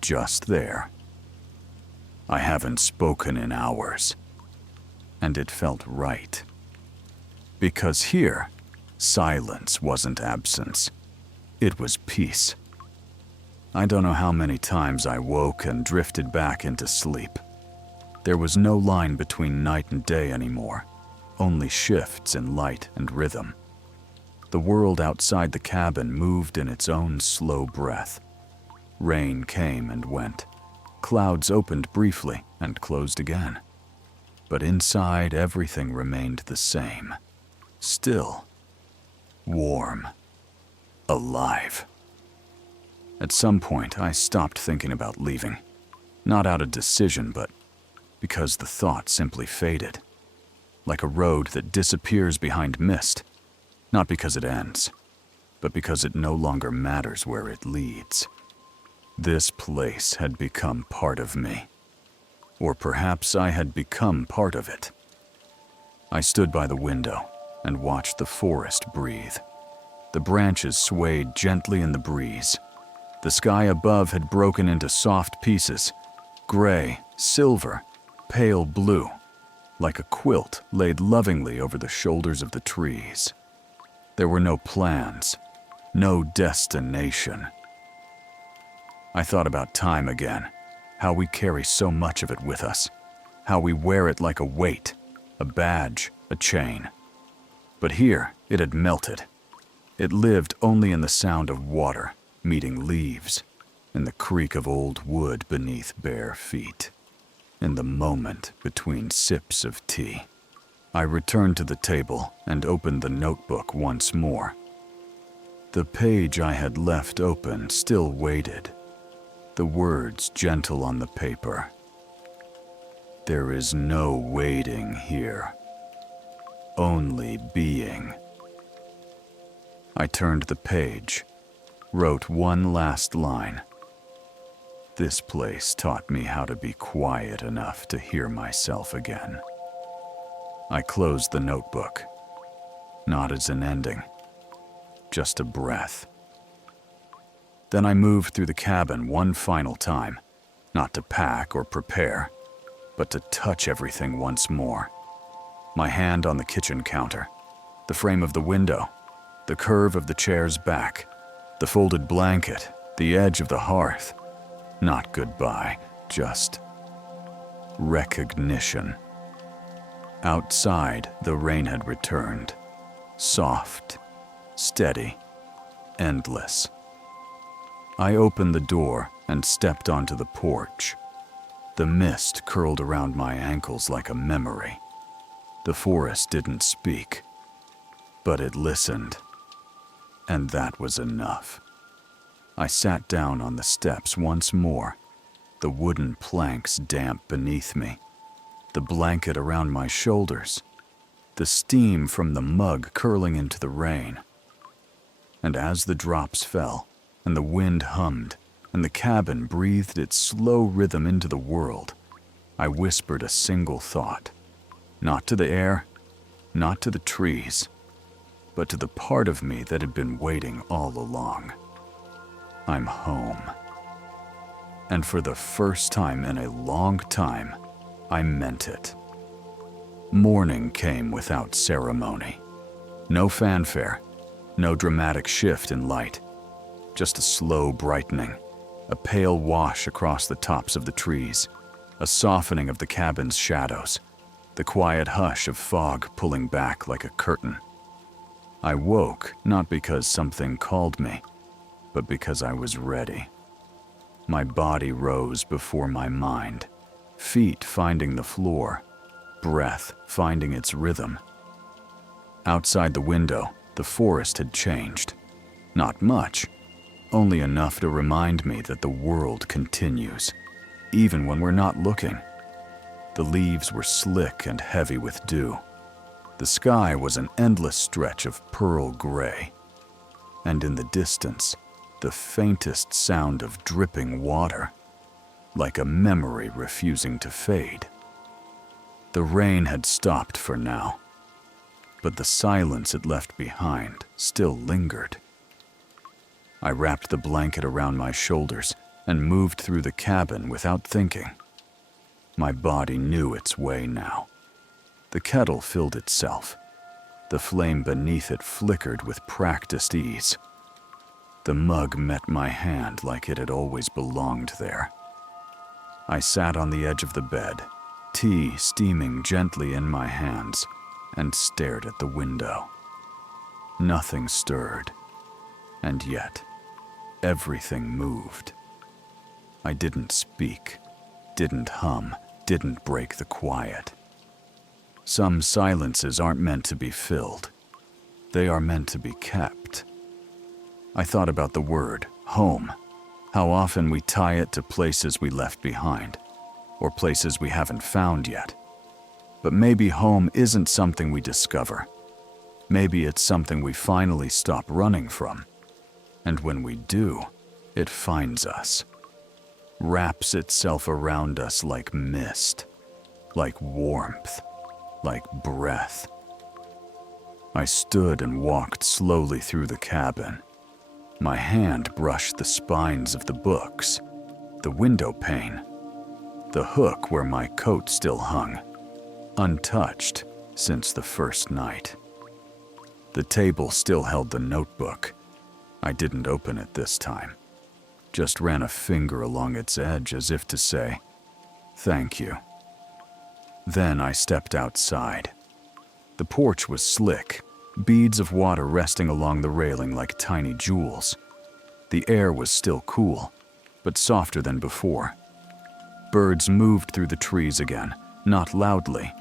Just there. I haven't spoken in hours, and it felt right. Because here, silence wasn't absence. It was peace. I don't know how many times I woke and drifted back into sleep. There was no line between night and day anymore, only shifts in light and rhythm. The world outside the cabin moved in its own slow breath. Rain came and went. Clouds opened briefly and closed again. But inside, everything remained the same. Still. Warm. Alive. At some point, I stopped thinking about leaving. Not out of decision, but because the thought simply faded. Like a road that disappears behind mist. Not because it ends, but because it no longer matters where it leads. This place had become part of me. Or perhaps I had become part of it. I stood by the window and watched the forest breathe. The branches swayed gently in the breeze. The sky above had broken into soft pieces, gray, silver, pale blue, like a quilt laid lovingly over the shoulders of the trees. There were no plans, no destination. I thought about time again, how we carry so much of it with us, how we wear it like a weight, a badge, a chain. But here, it had melted. It lived only in the sound of water meeting leaves, in the creak of old wood beneath bare feet, in the moment between sips of tea. I returned to the table and opened the notebook once more. The page I had left open still waited, the words gentle on the paper. There is no waiting here, only being. I turned the page, wrote one last line. This place taught me how to be quiet enough to hear myself again. I closed the notebook, not as an ending, just a breath. Then I moved through the cabin one final time, not to pack or prepare, but to touch everything once more. My hand on the kitchen counter, the frame of the window, the curve of the chair's back, the folded blanket, the edge of the hearth. Not goodbye, just recognition. Outside, the rain had returned, soft, steady, endless. I opened the door and stepped onto the porch. The mist curled around my ankles like a memory. The forest didn't speak, but it listened, and that was enough. I sat down on the steps once more, the wooden planks damp beneath me, the blanket around my shoulders, the steam from the mug curling into the rain. And as the drops fell, and the wind hummed, and the cabin breathed its slow rhythm into the world, I whispered a single thought, not to the air, not to the trees, but to the part of me that had been waiting all along. I'm home. And for the first time in a long time, I meant it. Morning came without ceremony. No fanfare, no dramatic shift in light, just a slow brightening, a pale wash across the tops of the trees, a softening of the cabin's shadows, the quiet hush of fog pulling back like a curtain. I woke not because something called me, but because I was ready. My body rose before my mind, feet finding the floor, breath finding its rhythm. Outside the window, the forest had changed. Not much, only enough to remind me that the world continues, even when we're not looking. The leaves were slick and heavy with dew. The sky was an endless stretch of pearl gray, and in the distance, the faintest sound of dripping water, like a memory refusing to fade. The rain had stopped for now, but the silence it left behind still lingered. I wrapped the blanket around my shoulders and moved through the cabin without thinking. My body knew its way now. The kettle filled itself. The flame beneath it flickered with practiced ease. The mug met my hand like it had always belonged there. I sat on the edge of the bed, tea steaming gently in my hands, and stared at the window. Nothing stirred, and yet everything moved. I didn't speak, didn't hum, didn't break the quiet. Some silences aren't meant to be filled. They are meant to be kept. I thought about the word, home, how often we tie it to places we left behind, or places we haven't found yet. But maybe home isn't something we discover. Maybe it's something we finally stop running from. And when we do, it finds us, wraps itself around us like mist, like warmth, like breath. I stood and walked slowly through the cabin. My hand brushed the spines of the books, the window pane, the hook where my coat still hung, untouched since the first night. The table still held the notebook. I didn't open it this time, just ran a finger along its edge as if to say, "Thank you." Then I stepped outside. The porch was slick, beads of water resting along the railing like tiny jewels. The air was still cool, but softer than before. Birds moved through the trees again, not loudly,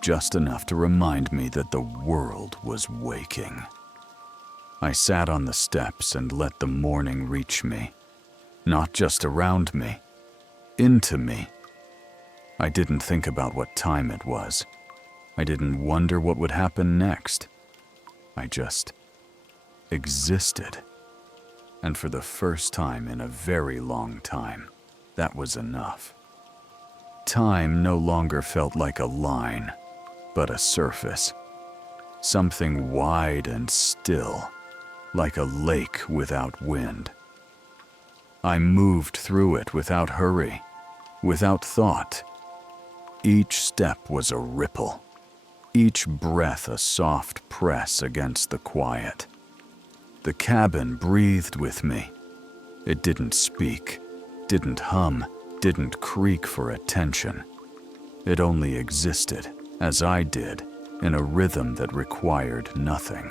just enough to remind me that the world was waking. I sat on the steps and let the morning reach me. Not just around me, into me. I didn't think about what time it was. I didn't wonder what would happen next. I just existed. And for the first time in a very long time, that was enough. Time no longer felt like a line, but a surface. Something wide and still, like a lake without wind. I moved through it without hurry, without thought. Each step was a ripple, each breath a soft press against the quiet. The cabin breathed with me. It didn't speak, didn't hum, didn't creak for attention. It only existed, as I did, in a rhythm that required nothing.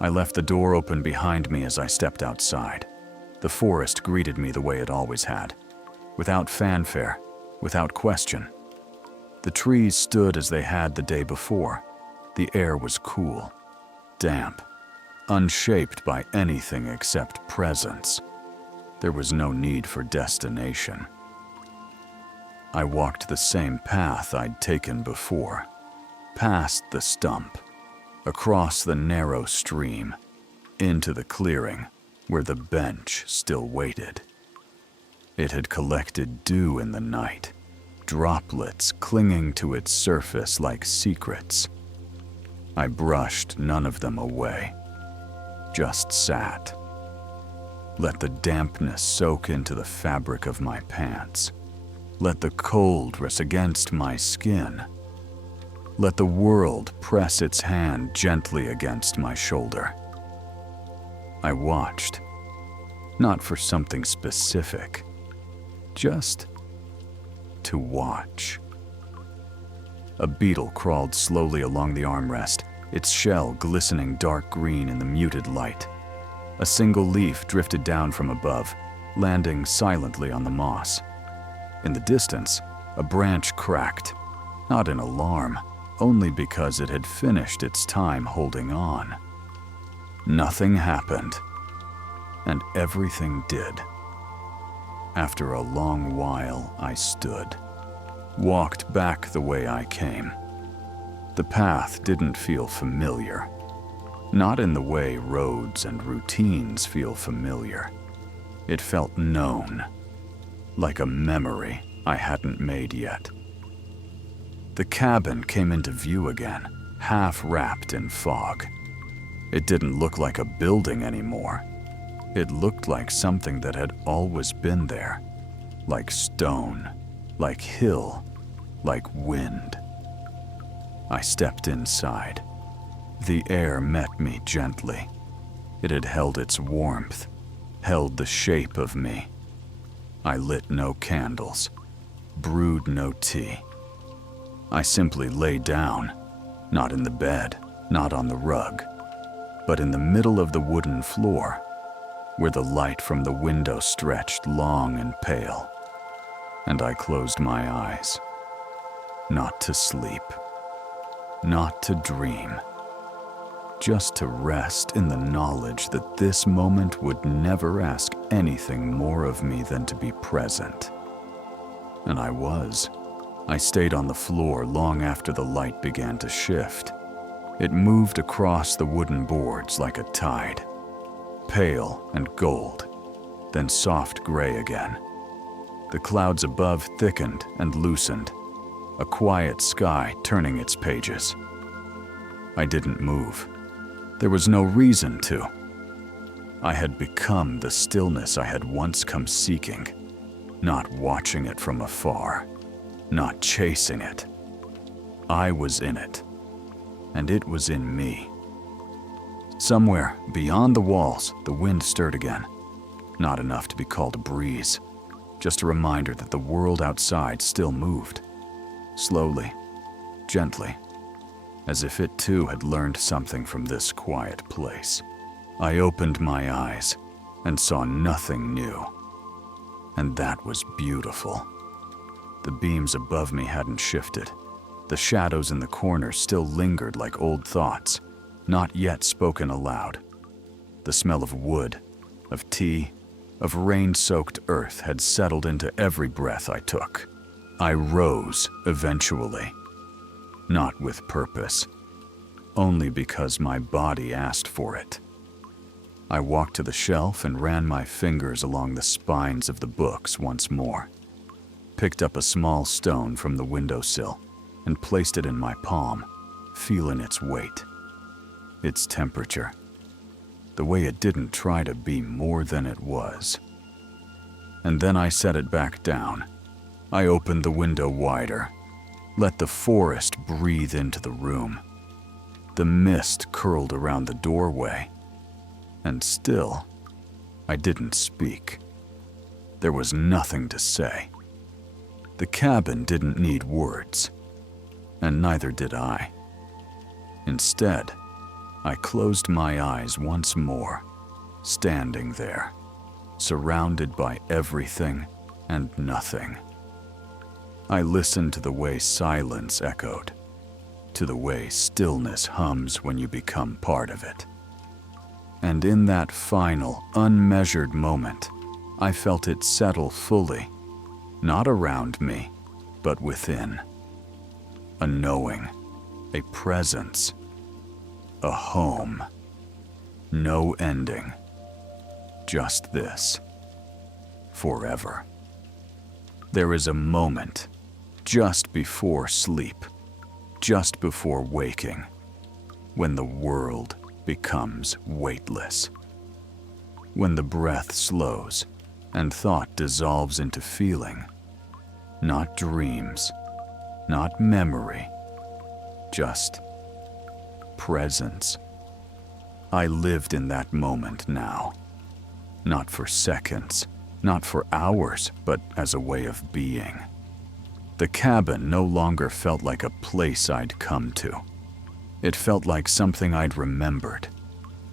I left the door open behind me as I stepped outside. The forest greeted me the way it always had, without fanfare, without question. The trees stood as they had the day before. The air was cool, damp, unshaped by anything except presence. There was no need for destination. I walked the same path I'd taken before, past the stump, across the narrow stream, into the clearing where the bench still waited. It had collected dew in the night, droplets clinging to its surface like secrets. I brushed none of them away, just sat. Let the dampness soak into the fabric of my pants. Let the cold rest against my skin. Let the world press its hand gently against my shoulder. I watched, not for something specific, just to watch. A beetle crawled slowly along the armrest, its shell glistening dark green in the muted light. A single leaf drifted down from above, landing silently on the moss. In the distance, a branch cracked, not in alarm, only because it had finished its time holding on. Nothing happened, and everything did. After a long while, I stood, walked back the way I came. The path didn't feel familiar, not in the way roads and routines feel familiar. It felt known, like a memory I hadn't made yet. The cabin came into view again, half wrapped in fog. It didn't look like a building anymore. It looked like something that had always been there, like stone, like hill, like wind. I stepped inside. The air met me gently. It had held its warmth, held the shape of me. I lit no candles, brewed no tea. I simply lay down, not in the bed, not on the rug, but in the middle of the wooden floor, where the light from the window stretched long and pale. And I closed my eyes, not to sleep, not to dream, just to rest in the knowledge that this moment would never ask anything more of me than to be present. And I was. I stayed on the floor long after the light began to shift. It moved across the wooden boards like a tide, pale and gold, then soft gray again. The clouds above thickened and loosened, a quiet sky turning its pages. I didn't move. There was no reason to. I had become the stillness I had once come seeking, not watching it from afar, not chasing it. I was in it, and it was in me. Somewhere beyond the walls, the wind stirred again. Not enough to be called a breeze, just a reminder that the world outside still moved. Slowly, gently, as if it too had learned something from this quiet place. I opened my eyes and saw nothing new. And that was beautiful. The beams above me hadn't shifted. The shadows in the corners still lingered like old thoughts, not yet spoken aloud. The smell of wood, of tea, of rain-soaked earth had settled into every breath I took. I rose eventually, not with purpose, only because my body asked for it. I walked to the shelf and ran my fingers along the spines of the books once more, picked up a small stone from the windowsill and placed it in my palm, feeling its weight, its temperature, the way it didn't try to be more than it was. And then I set it back down. I opened the window wider, let the forest breathe into the room. The mist curled around the doorway, and still, I didn't speak. There was nothing to say. The cabin didn't need words, and neither did I. Instead, I closed my eyes once more, standing there, surrounded by everything and nothing. I listened to the way silence echoed, to the way stillness hums when you become part of it. And in that final, unmeasured moment, I felt it settle fully, not around me, but within. A knowing, a presence, a home. No ending. Just this. Forever. There is a moment, just before sleep, just before waking, when the world becomes weightless. When the breath slows and thought dissolves into feeling, not dreams, not memory, just presence. I lived in that moment now, not for seconds, not for hours, but as a way of being. The cabin no longer felt like a place I'd come to. It felt like something I'd remembered,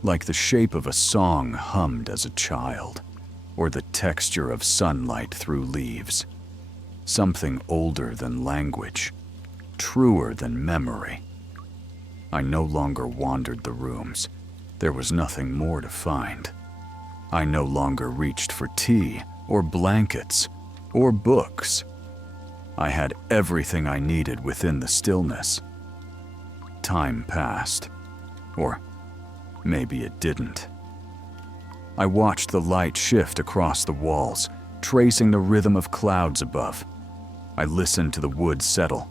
like the shape of a song hummed as a child, or the texture of sunlight through leaves. Something older than language, truer than memory. I no longer wandered the rooms. There was nothing more to find. I no longer reached for tea, or blankets, or books. I had everything I needed within the stillness. Time passed, or maybe it didn't. I watched the light shift across the walls, tracing the rhythm of clouds above. I listened to the wood settle,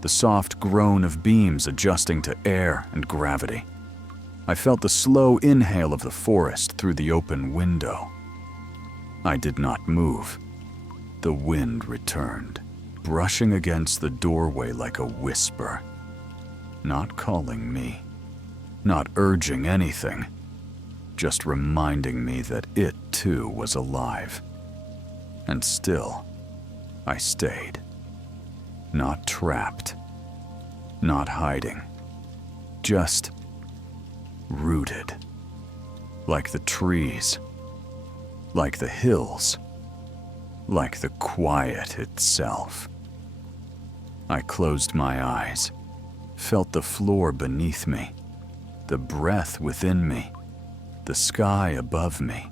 the soft groan of beams adjusting to air and gravity. I felt the slow inhale of the forest through the open window. I did not move. The wind returned, brushing against the doorway like a whisper. Not calling me, not urging anything, just reminding me that it too was alive. And still, I stayed. Not trapped, not hiding, just rooted. Like the trees, like the hills, like the quiet itself. I closed my eyes, felt the floor beneath me, the breath within me, the sky above me.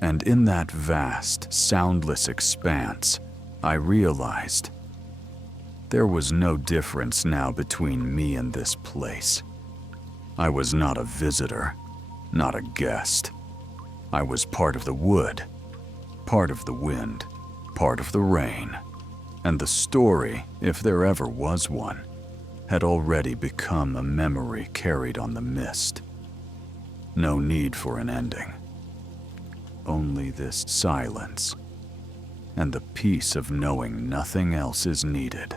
And in that vast, soundless expanse, I realized there was no difference now between me and this place. I was not a visitor, not a guest. I was part of the wood, part of the wind, part of the rain, and the story, if there ever was one, had already become a memory carried on the mist. No need for an ending. Only this silence, and the peace of knowing nothing else is needed.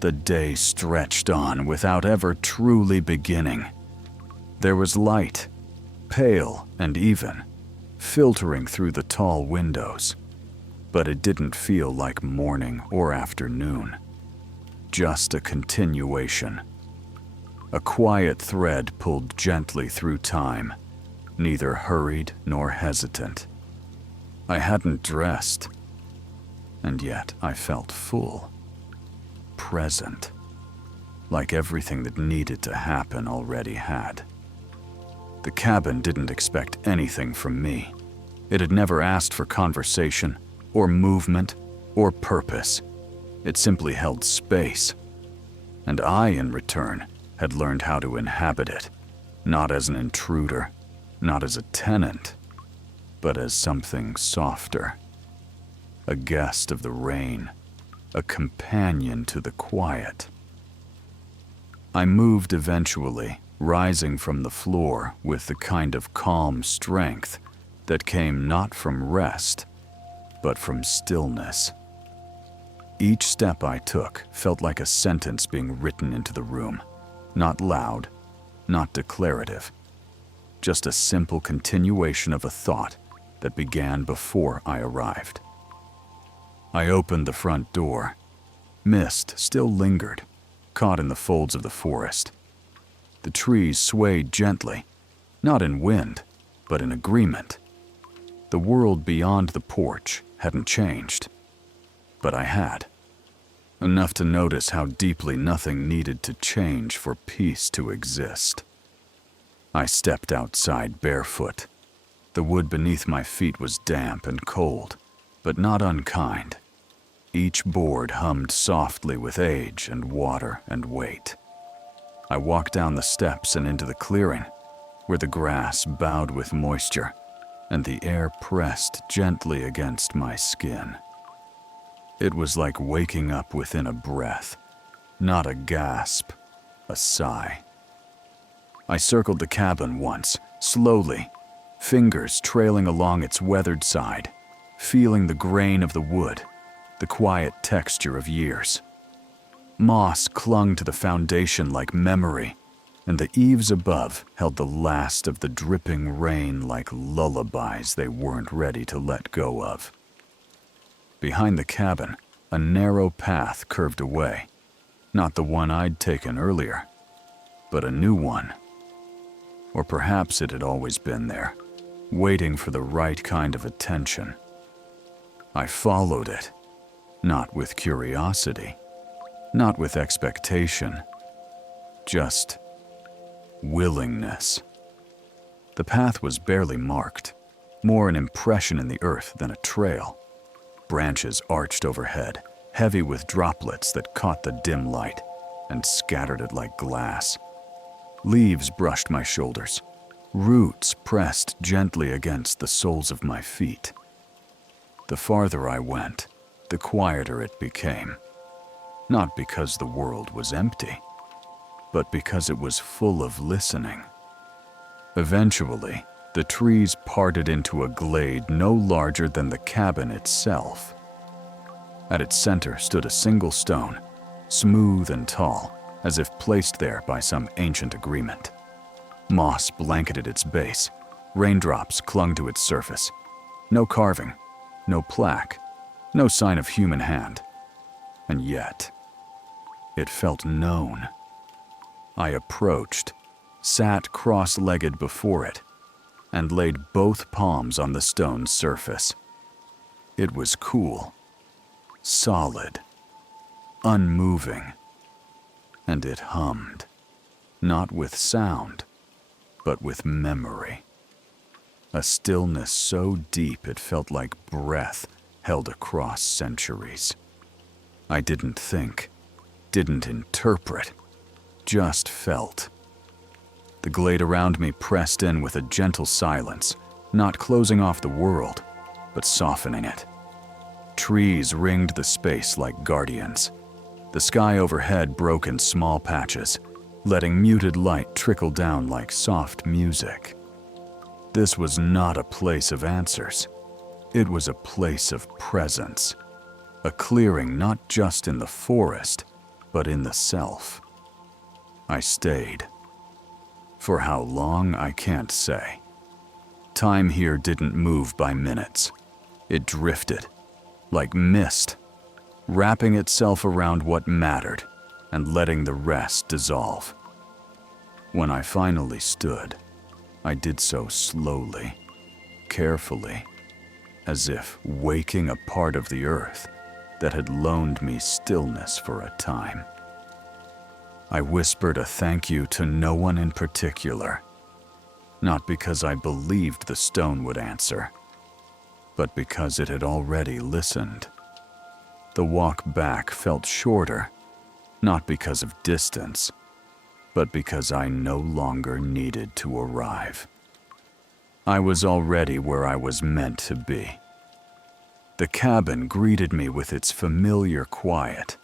The day stretched on without ever truly beginning. There was light, pale and even, filtering through the tall windows, but it didn't feel like morning or afternoon. Just a continuation. A quiet thread pulled gently through time, neither hurried nor hesitant. I hadn't dressed, and yet I felt full, present, like everything that needed to happen already had. The cabin didn't expect anything from me, It had never asked for conversation, or movement, or purpose. It simply held space. And I, in return, had learned how to inhabit it, not as an intruder, not as a tenant, but as something softer. A guest of the rain, a companion to the quiet. I moved eventually, rising from the floor with the kind of calm strength that came not from rest, but from stillness. Each step I took felt like a sentence being written into the room, not loud, not declarative, just a simple continuation of a thought that began before I arrived. I opened the front door. Mist still lingered, caught in the folds of the forest. The trees swayed gently, not in wind, but in agreement. The world beyond the porch hadn't changed, but I had. Enough to notice how deeply nothing needed to change for peace to exist. I stepped outside barefoot. The wood beneath my feet was damp and cold, but not unkind. Each board hummed softly with age and water and weight. I walked down the steps and into the clearing, where the grass bowed with moisture and the air pressed gently against my skin. It was like waking up within a breath, not a gasp, a sigh. I circled the cabin once, slowly, fingers trailing along its weathered side, feeling the grain of the wood, the quiet texture of years. Moss clung to the foundation like memory, and the eaves above held the last of the dripping rain like lullabies they weren't ready to let go of. Behind the cabin, a narrow path curved away, not the one I'd taken earlier, but a new one. Or perhaps it had always been there, waiting for the right kind of attention. I followed it, not with curiosity, not with expectation, just willingness. The path was barely marked, more an impression in the earth than a trail. Branches arched overhead, heavy with droplets that caught the dim light and scattered it like glass. Leaves brushed my shoulders. Roots pressed gently against the soles of my feet. The farther I went, the quieter it became. Not because the world was empty, but because it was full of listening. Eventually, the trees parted into a glade no larger than the cabin itself. At its center stood a single stone, smooth and tall, as if placed there by some ancient agreement. Moss blanketed its base. Raindrops clung to its surface. No carving, no plaque, no sign of human hand. And yet, it felt known. I approached, sat cross-legged before it, and laid both palms on the stone's surface. It was cool, solid, unmoving, and it hummed, not with sound, but with memory. A stillness so deep it felt like breath held across centuries. I didn't think, didn't interpret, just felt. The glade around me pressed in with a gentle silence, not closing off the world, but softening it. Trees ringed the space like guardians. The sky overhead broke in small patches, letting muted light trickle down like soft music. This was not a place of answers. It was a place of presence. A clearing not just in the forest, but in the self. I stayed. For how long, I can't say. Time here didn't move by minutes. It drifted, like mist, wrapping itself around what mattered and letting the rest dissolve. When I finally stood, I did so slowly, carefully, as if waking a part of the earth that had loaned me stillness for a time. I whispered a thank you to no one in particular, not because I believed the stone would answer, but because it had already listened. The walk back felt shorter, not because of distance, but because I no longer needed to arrive. I was already where I was meant to be. The cabin greeted me with its familiar quiet.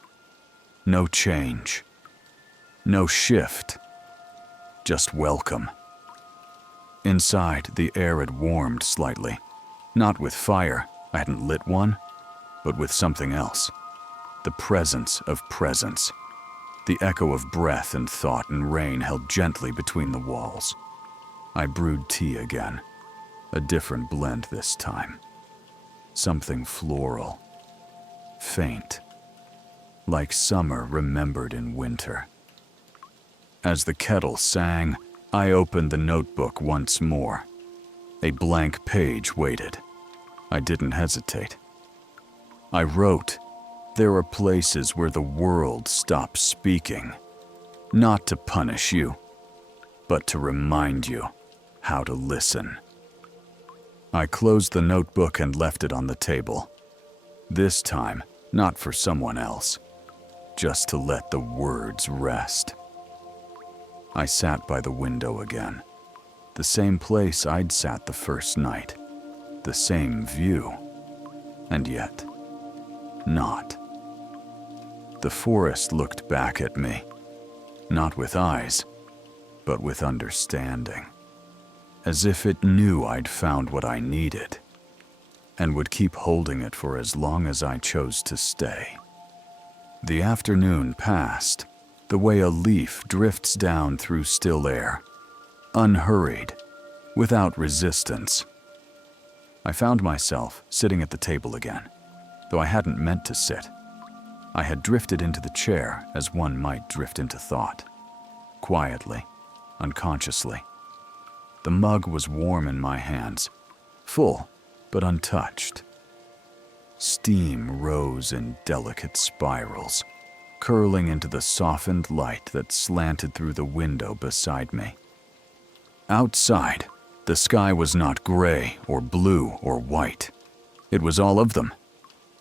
No change. No shift. Just welcome. Inside, the air had warmed slightly. Not with fire, I hadn't lit one, but with something else. The presence of presence. The echo of breath and thought and rain held gently between the walls. I brewed tea again. A different blend this time. Something floral. Faint. Like summer remembered in winter. As the kettle sang, I opened the notebook once more. A blank page waited. I didn't hesitate. I wrote, "There are places where the world stops speaking, not to punish you, but to remind you how to listen." I closed the notebook and left it on the table. This time, not for someone else, just to let the words rest. I sat by the window again. The same place I'd sat the first night. The same view. And yet, not. The forest looked back at me, not with eyes, but with understanding. As if it knew I'd found what I needed, and would keep holding it for as long as I chose to stay. The afternoon passed, the way a leaf drifts down through still air, unhurried, without resistance. I found myself sitting at the table again, though I hadn't meant to sit. I had drifted into the chair as one might drift into thought, quietly, unconsciously. The mug was warm in my hands, full but untouched. Steam rose in delicate spirals, curling into the softened light that slanted through the window beside me. Outside, the sky was not gray or blue or white. It was all of them,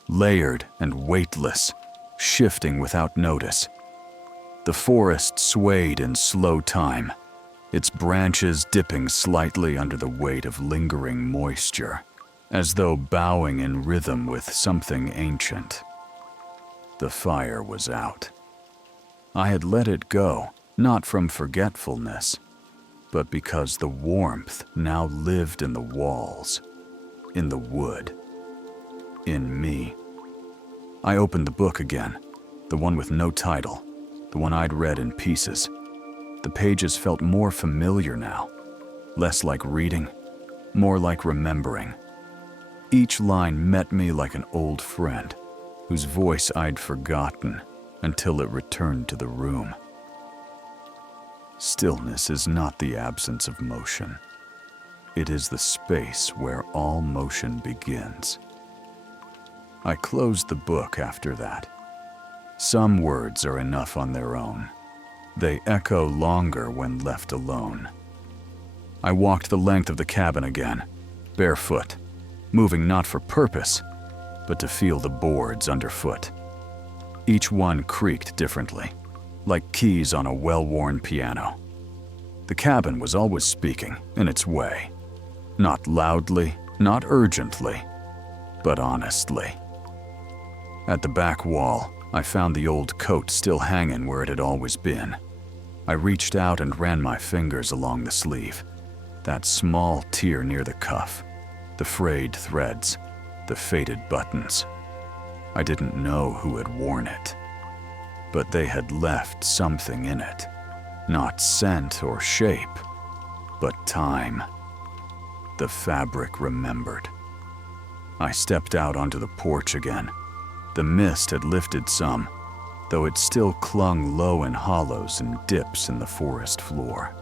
layered and weightless, shifting without notice. The forest swayed in slow time, its branches dipping slightly under the weight of lingering moisture, as though bowing in rhythm with something ancient. The fire was out. I had let it go, not from forgetfulness, but because the warmth now lived in the walls, in the wood, in me. I opened the book again, the one with no title, the one I'd read in pieces. The pages felt more familiar now, less like reading, more like remembering. Each line met me like an old friend, whose voice I'd forgotten until it returned to the room. Stillness is not the absence of motion. It is the space where all motion begins. I closed the book after that. Some words are enough on their own. They echo longer when left alone. I walked the length of the cabin again, barefoot, moving not for purpose, but to feel the boards underfoot. Each one creaked differently, like keys on a well-worn piano. The cabin was always speaking in its way, not loudly, not urgently, but honestly. At the back wall, I found the old coat still hanging where it had always been. I reached out and ran my fingers along the sleeve, that small tear near the cuff, the frayed threads, the faded buttons. I didn't know who had worn it, but they had left something in it, not scent or shape, but time. The fabric remembered. I stepped out onto the porch again. The mist had lifted some, though it still clung low in hollows and dips in the forest floor.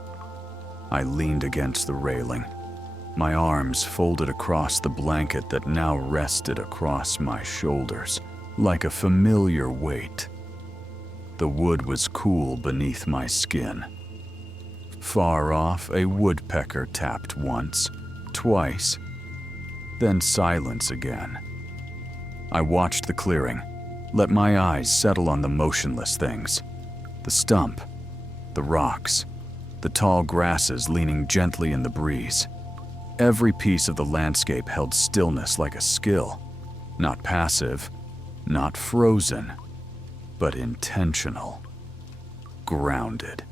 I leaned against the railing, my arms folded across the blanket that now rested across my shoulders, like a familiar weight. The wood was cool beneath my skin. Far off, a woodpecker tapped once, twice. Then silence again. I watched the clearing, let my eyes settle on the motionless things. The stump, the rocks, the tall grasses leaning gently in the breeze. Every piece of the landscape held stillness like a skill. Not passive, not frozen, but intentional. Grounded.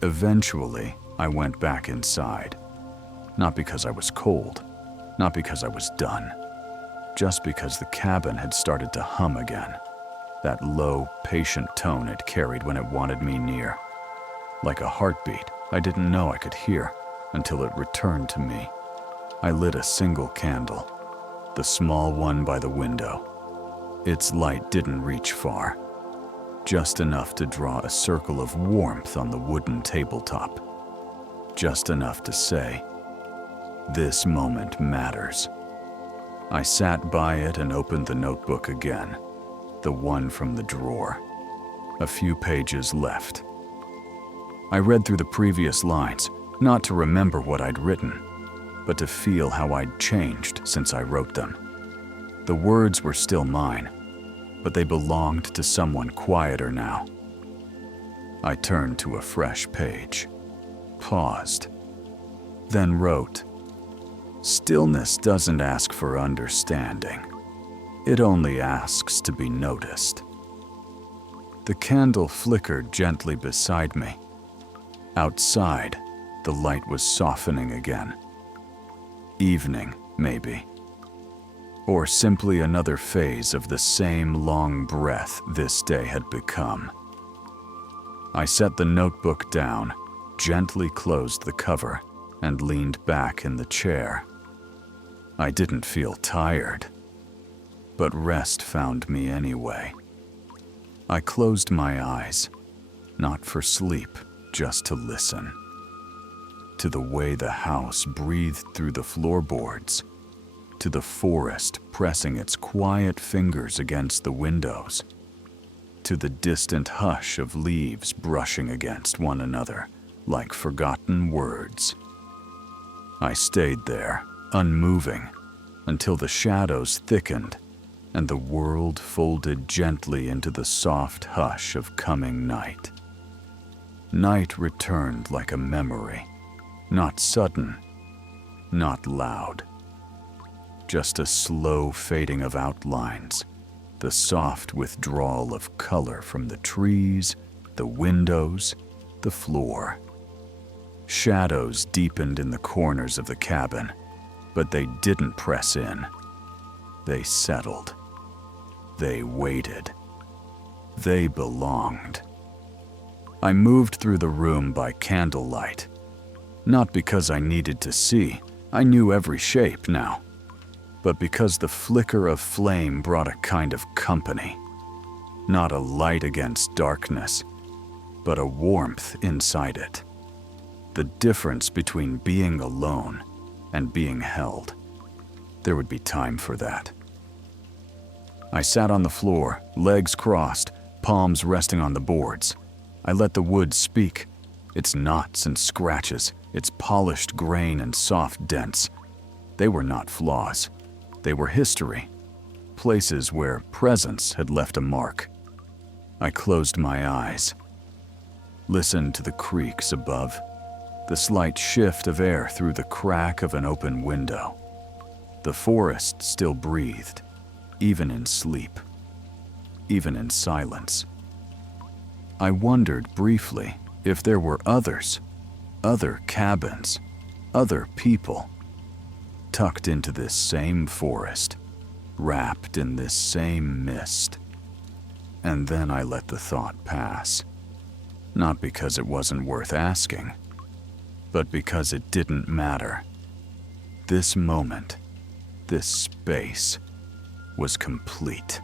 Eventually, I went back inside. Not because I was cold, not because I was done. Just because the cabin had started to hum again. That low, patient tone it carried when it wanted me near. Like a heartbeat I didn't know I could hear until it returned to me. I lit a single candle, the small one by the window. Its light didn't reach far, just enough to draw a circle of warmth on the wooden tabletop. Just enough to say, "This moment matters." I sat by it and opened the notebook again, the one from the drawer. A few pages left. I read through the previous lines, not to remember what I'd written, but to feel how I'd changed since I wrote them. The words were still mine, but they belonged to someone quieter now. I turned to a fresh page, paused, then wrote, "Stillness doesn't ask for understanding. It only asks to be noticed." The candle flickered gently beside me. Outside, the light was softening again. Evening, maybe. Or simply another phase of the same long breath this day had become. I set the notebook down, gently closed the cover, and leaned back in the chair. I didn't feel tired, but rest found me anyway. I closed my eyes, not for sleep, just to listen. To the way the house breathed through the floorboards, to the forest pressing its quiet fingers against the windows, to the distant hush of leaves brushing against one another like forgotten words. I stayed there, unmoving, until the shadows thickened and the world folded gently into the soft hush of coming night. Night returned like a memory, not sudden, not loud. Just a slow fading of outlines, the soft withdrawal of color from the trees, the windows, the floor. Shadows deepened in the corners of the cabin, but they didn't press in. They settled. They waited. They belonged. I moved through the room by candlelight. Not because I needed to see, I knew every shape now, but because the flicker of flame brought a kind of company. Not a light against darkness, but a warmth inside it. The difference between being alone and being held. There would be time for that. I sat on the floor, legs crossed, palms resting on the boards. I let the wood speak, its knots and scratches, its polished grain and soft dents. They were not flaws. They were history, places where presence had left a mark. I closed my eyes, listened to the creaks above, the slight shift of air through the crack of an open window. The forest still breathed, even in sleep, even in silence. I wondered briefly if there were others, other cabins, other people, tucked into this same forest, wrapped in this same mist. And then I let the thought pass, not because it wasn't worth asking, but because it didn't matter. This moment, this space, was complete.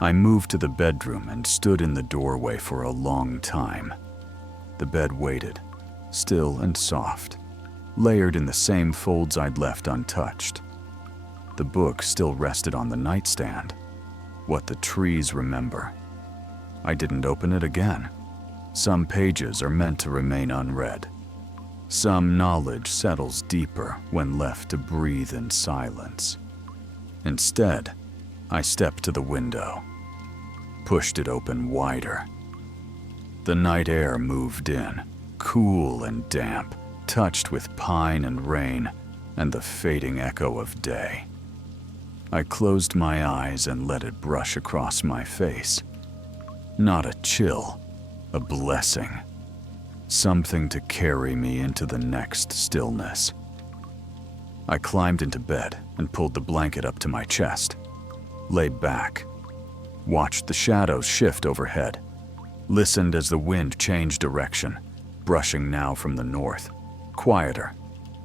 I moved to the bedroom and stood in the doorway for a long time. The bed waited, still and soft, layered in the same folds I'd left untouched. The book still rested on the nightstand, What the Trees Remember. I didn't open it again. Some pages are meant to remain unread. Some knowledge settles deeper when left to breathe in silence. Instead, I stepped to the window, pushed it open wider. The night air moved in, cool and damp, touched with pine and rain and the fading echo of day. I closed my eyes and let it brush across my face. Not a chill, a blessing. Something to carry me into the next stillness. I climbed into bed and pulled the blanket up to my chest, lay back, watched the shadows shift overhead, listened as the wind changed direction, brushing now from the north, quieter,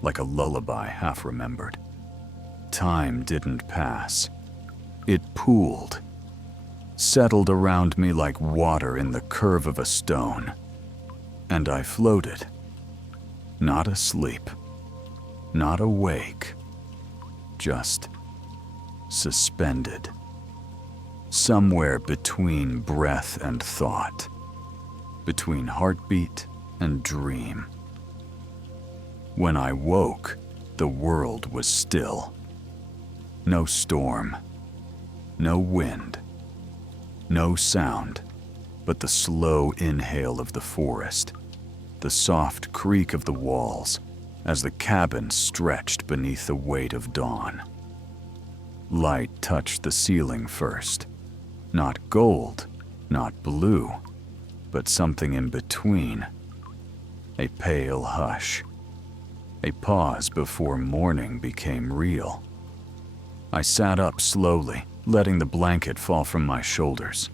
like a lullaby half remembered. Time didn't pass. It pooled, settled around me like water in the curve of a stone, and I floated, not asleep, not awake, just suspended, somewhere between breath and thought, between heartbeat and dream. When I woke, the world was still. No storm, no wind, no sound, but the slow inhale of the forest, the soft creak of the walls as the cabin stretched beneath the weight of dawn. Light touched the ceiling first, not gold, not blue, but something in between. A pale hush, a pause before morning became real. I sat up slowly, letting the blanket fall from my shoulders.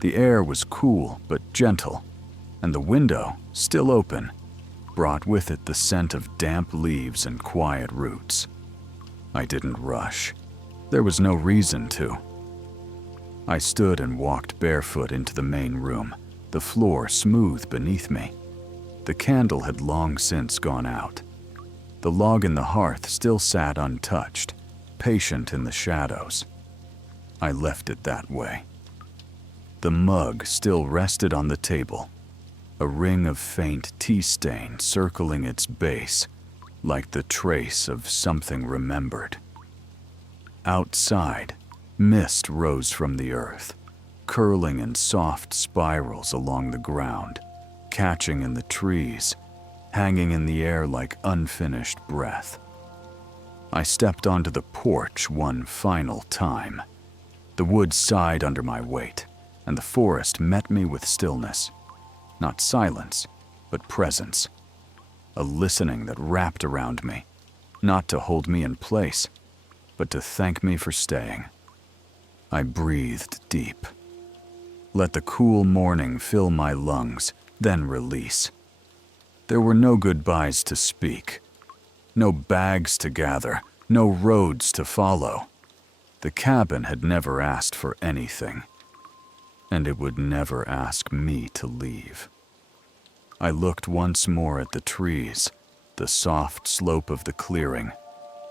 The air was cool but gentle, and the window, still open, brought with it the scent of damp leaves and quiet roots. I didn't rush. There was no reason to. I stood and walked barefoot into the main room, the floor smooth beneath me. The candle had long since gone out. The log in the hearth still sat untouched, patient in the shadows. I left it that way. The mug still rested on the table, a ring of faint tea stain circling its base, like the trace of something remembered. Outside, mist rose from the earth, curling in soft spirals along the ground, catching in the trees, hanging in the air like unfinished breath. I stepped onto the porch one final time. The wood sighed under my weight, and the forest met me with stillness. Not silence, but presence. A listening that wrapped around me, not to hold me in place, but to thank me for staying. I breathed deep. Let the cool morning fill my lungs, then release. There were no goodbyes to speak, no bags to gather, no roads to follow. The cabin had never asked for anything, and it would never ask me to leave. I looked once more at the trees, the soft slope of the clearing,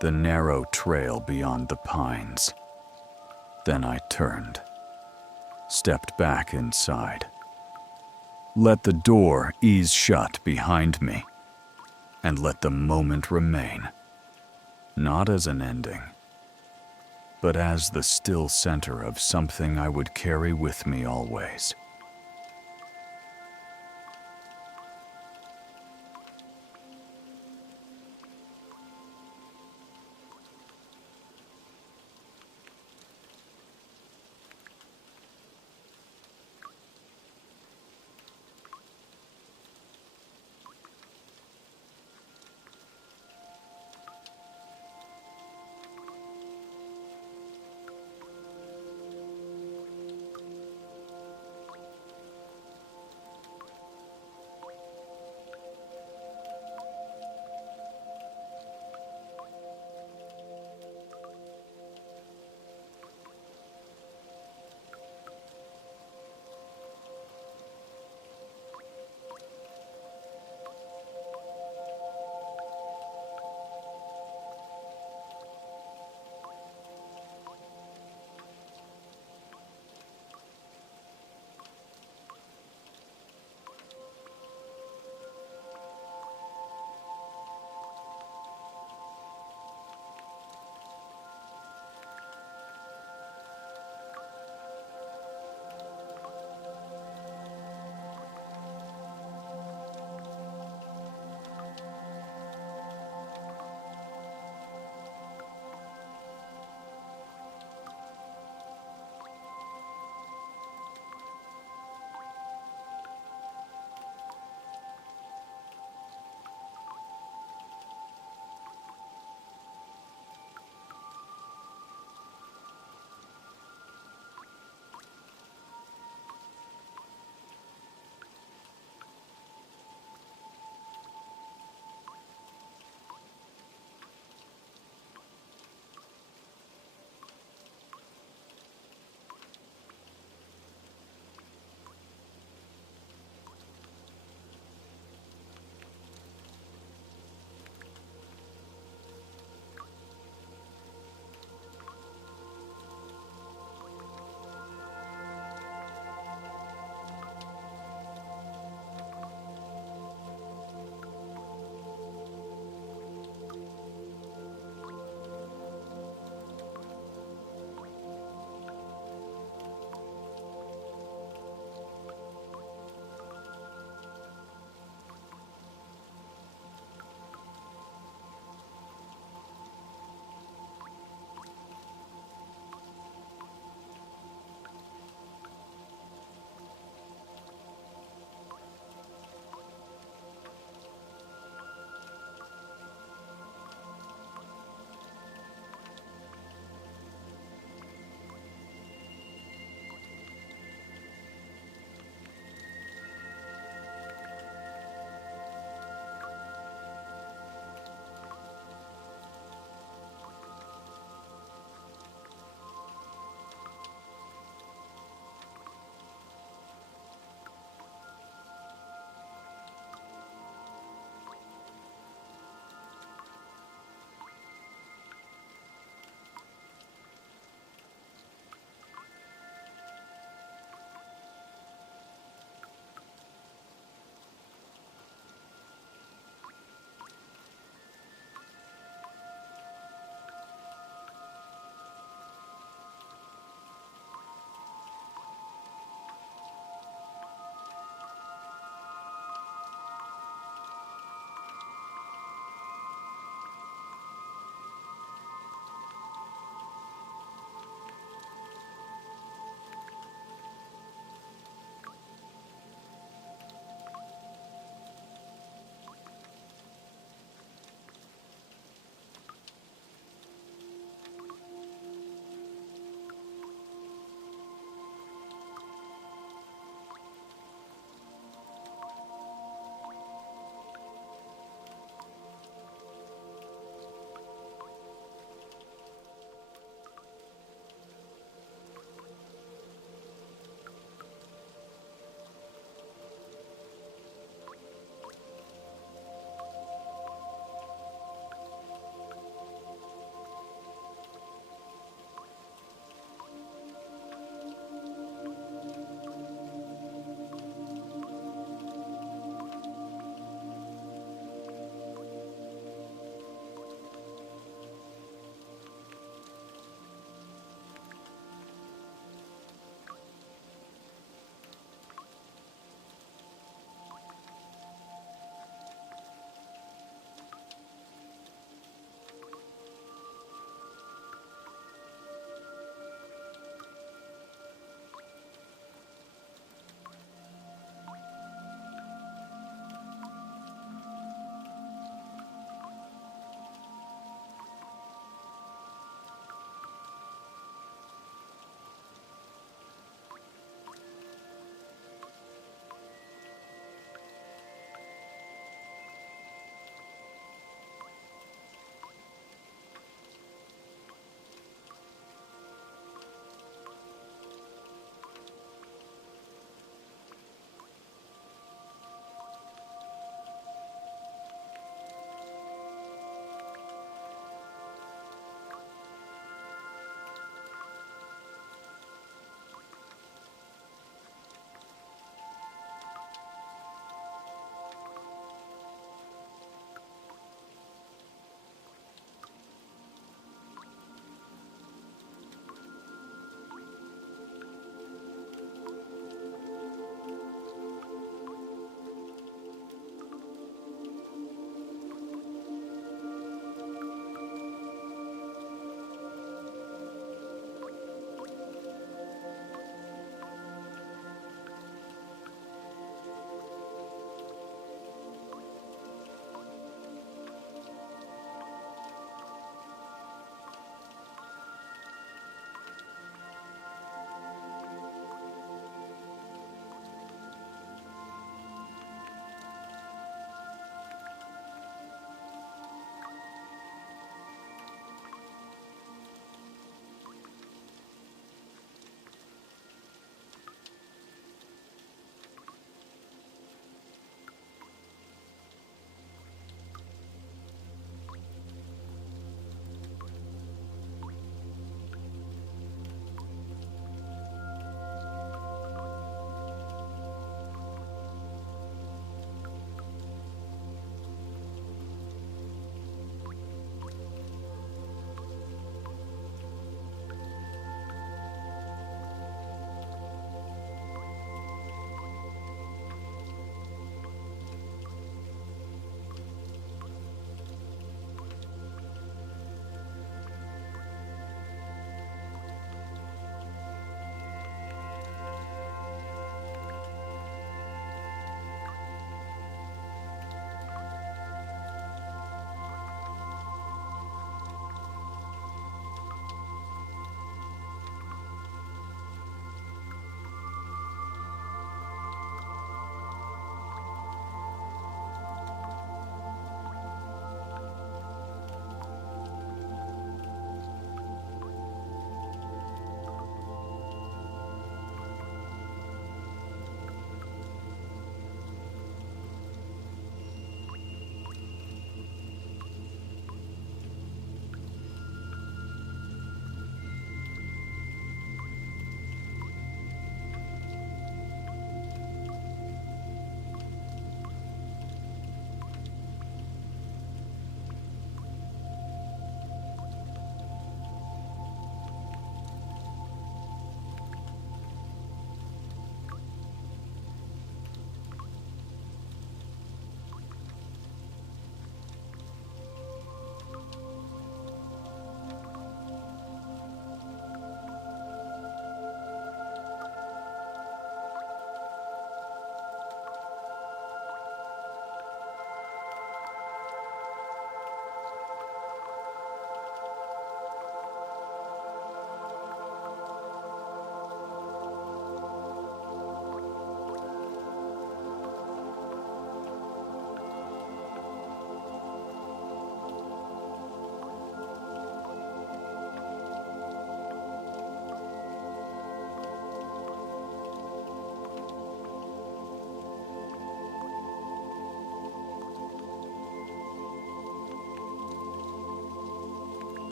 the narrow trail beyond the pines. Then I turned, stepped back inside. Let the door ease shut behind me, and let the moment remain, not as an ending, but as the still center of something I would carry with me always.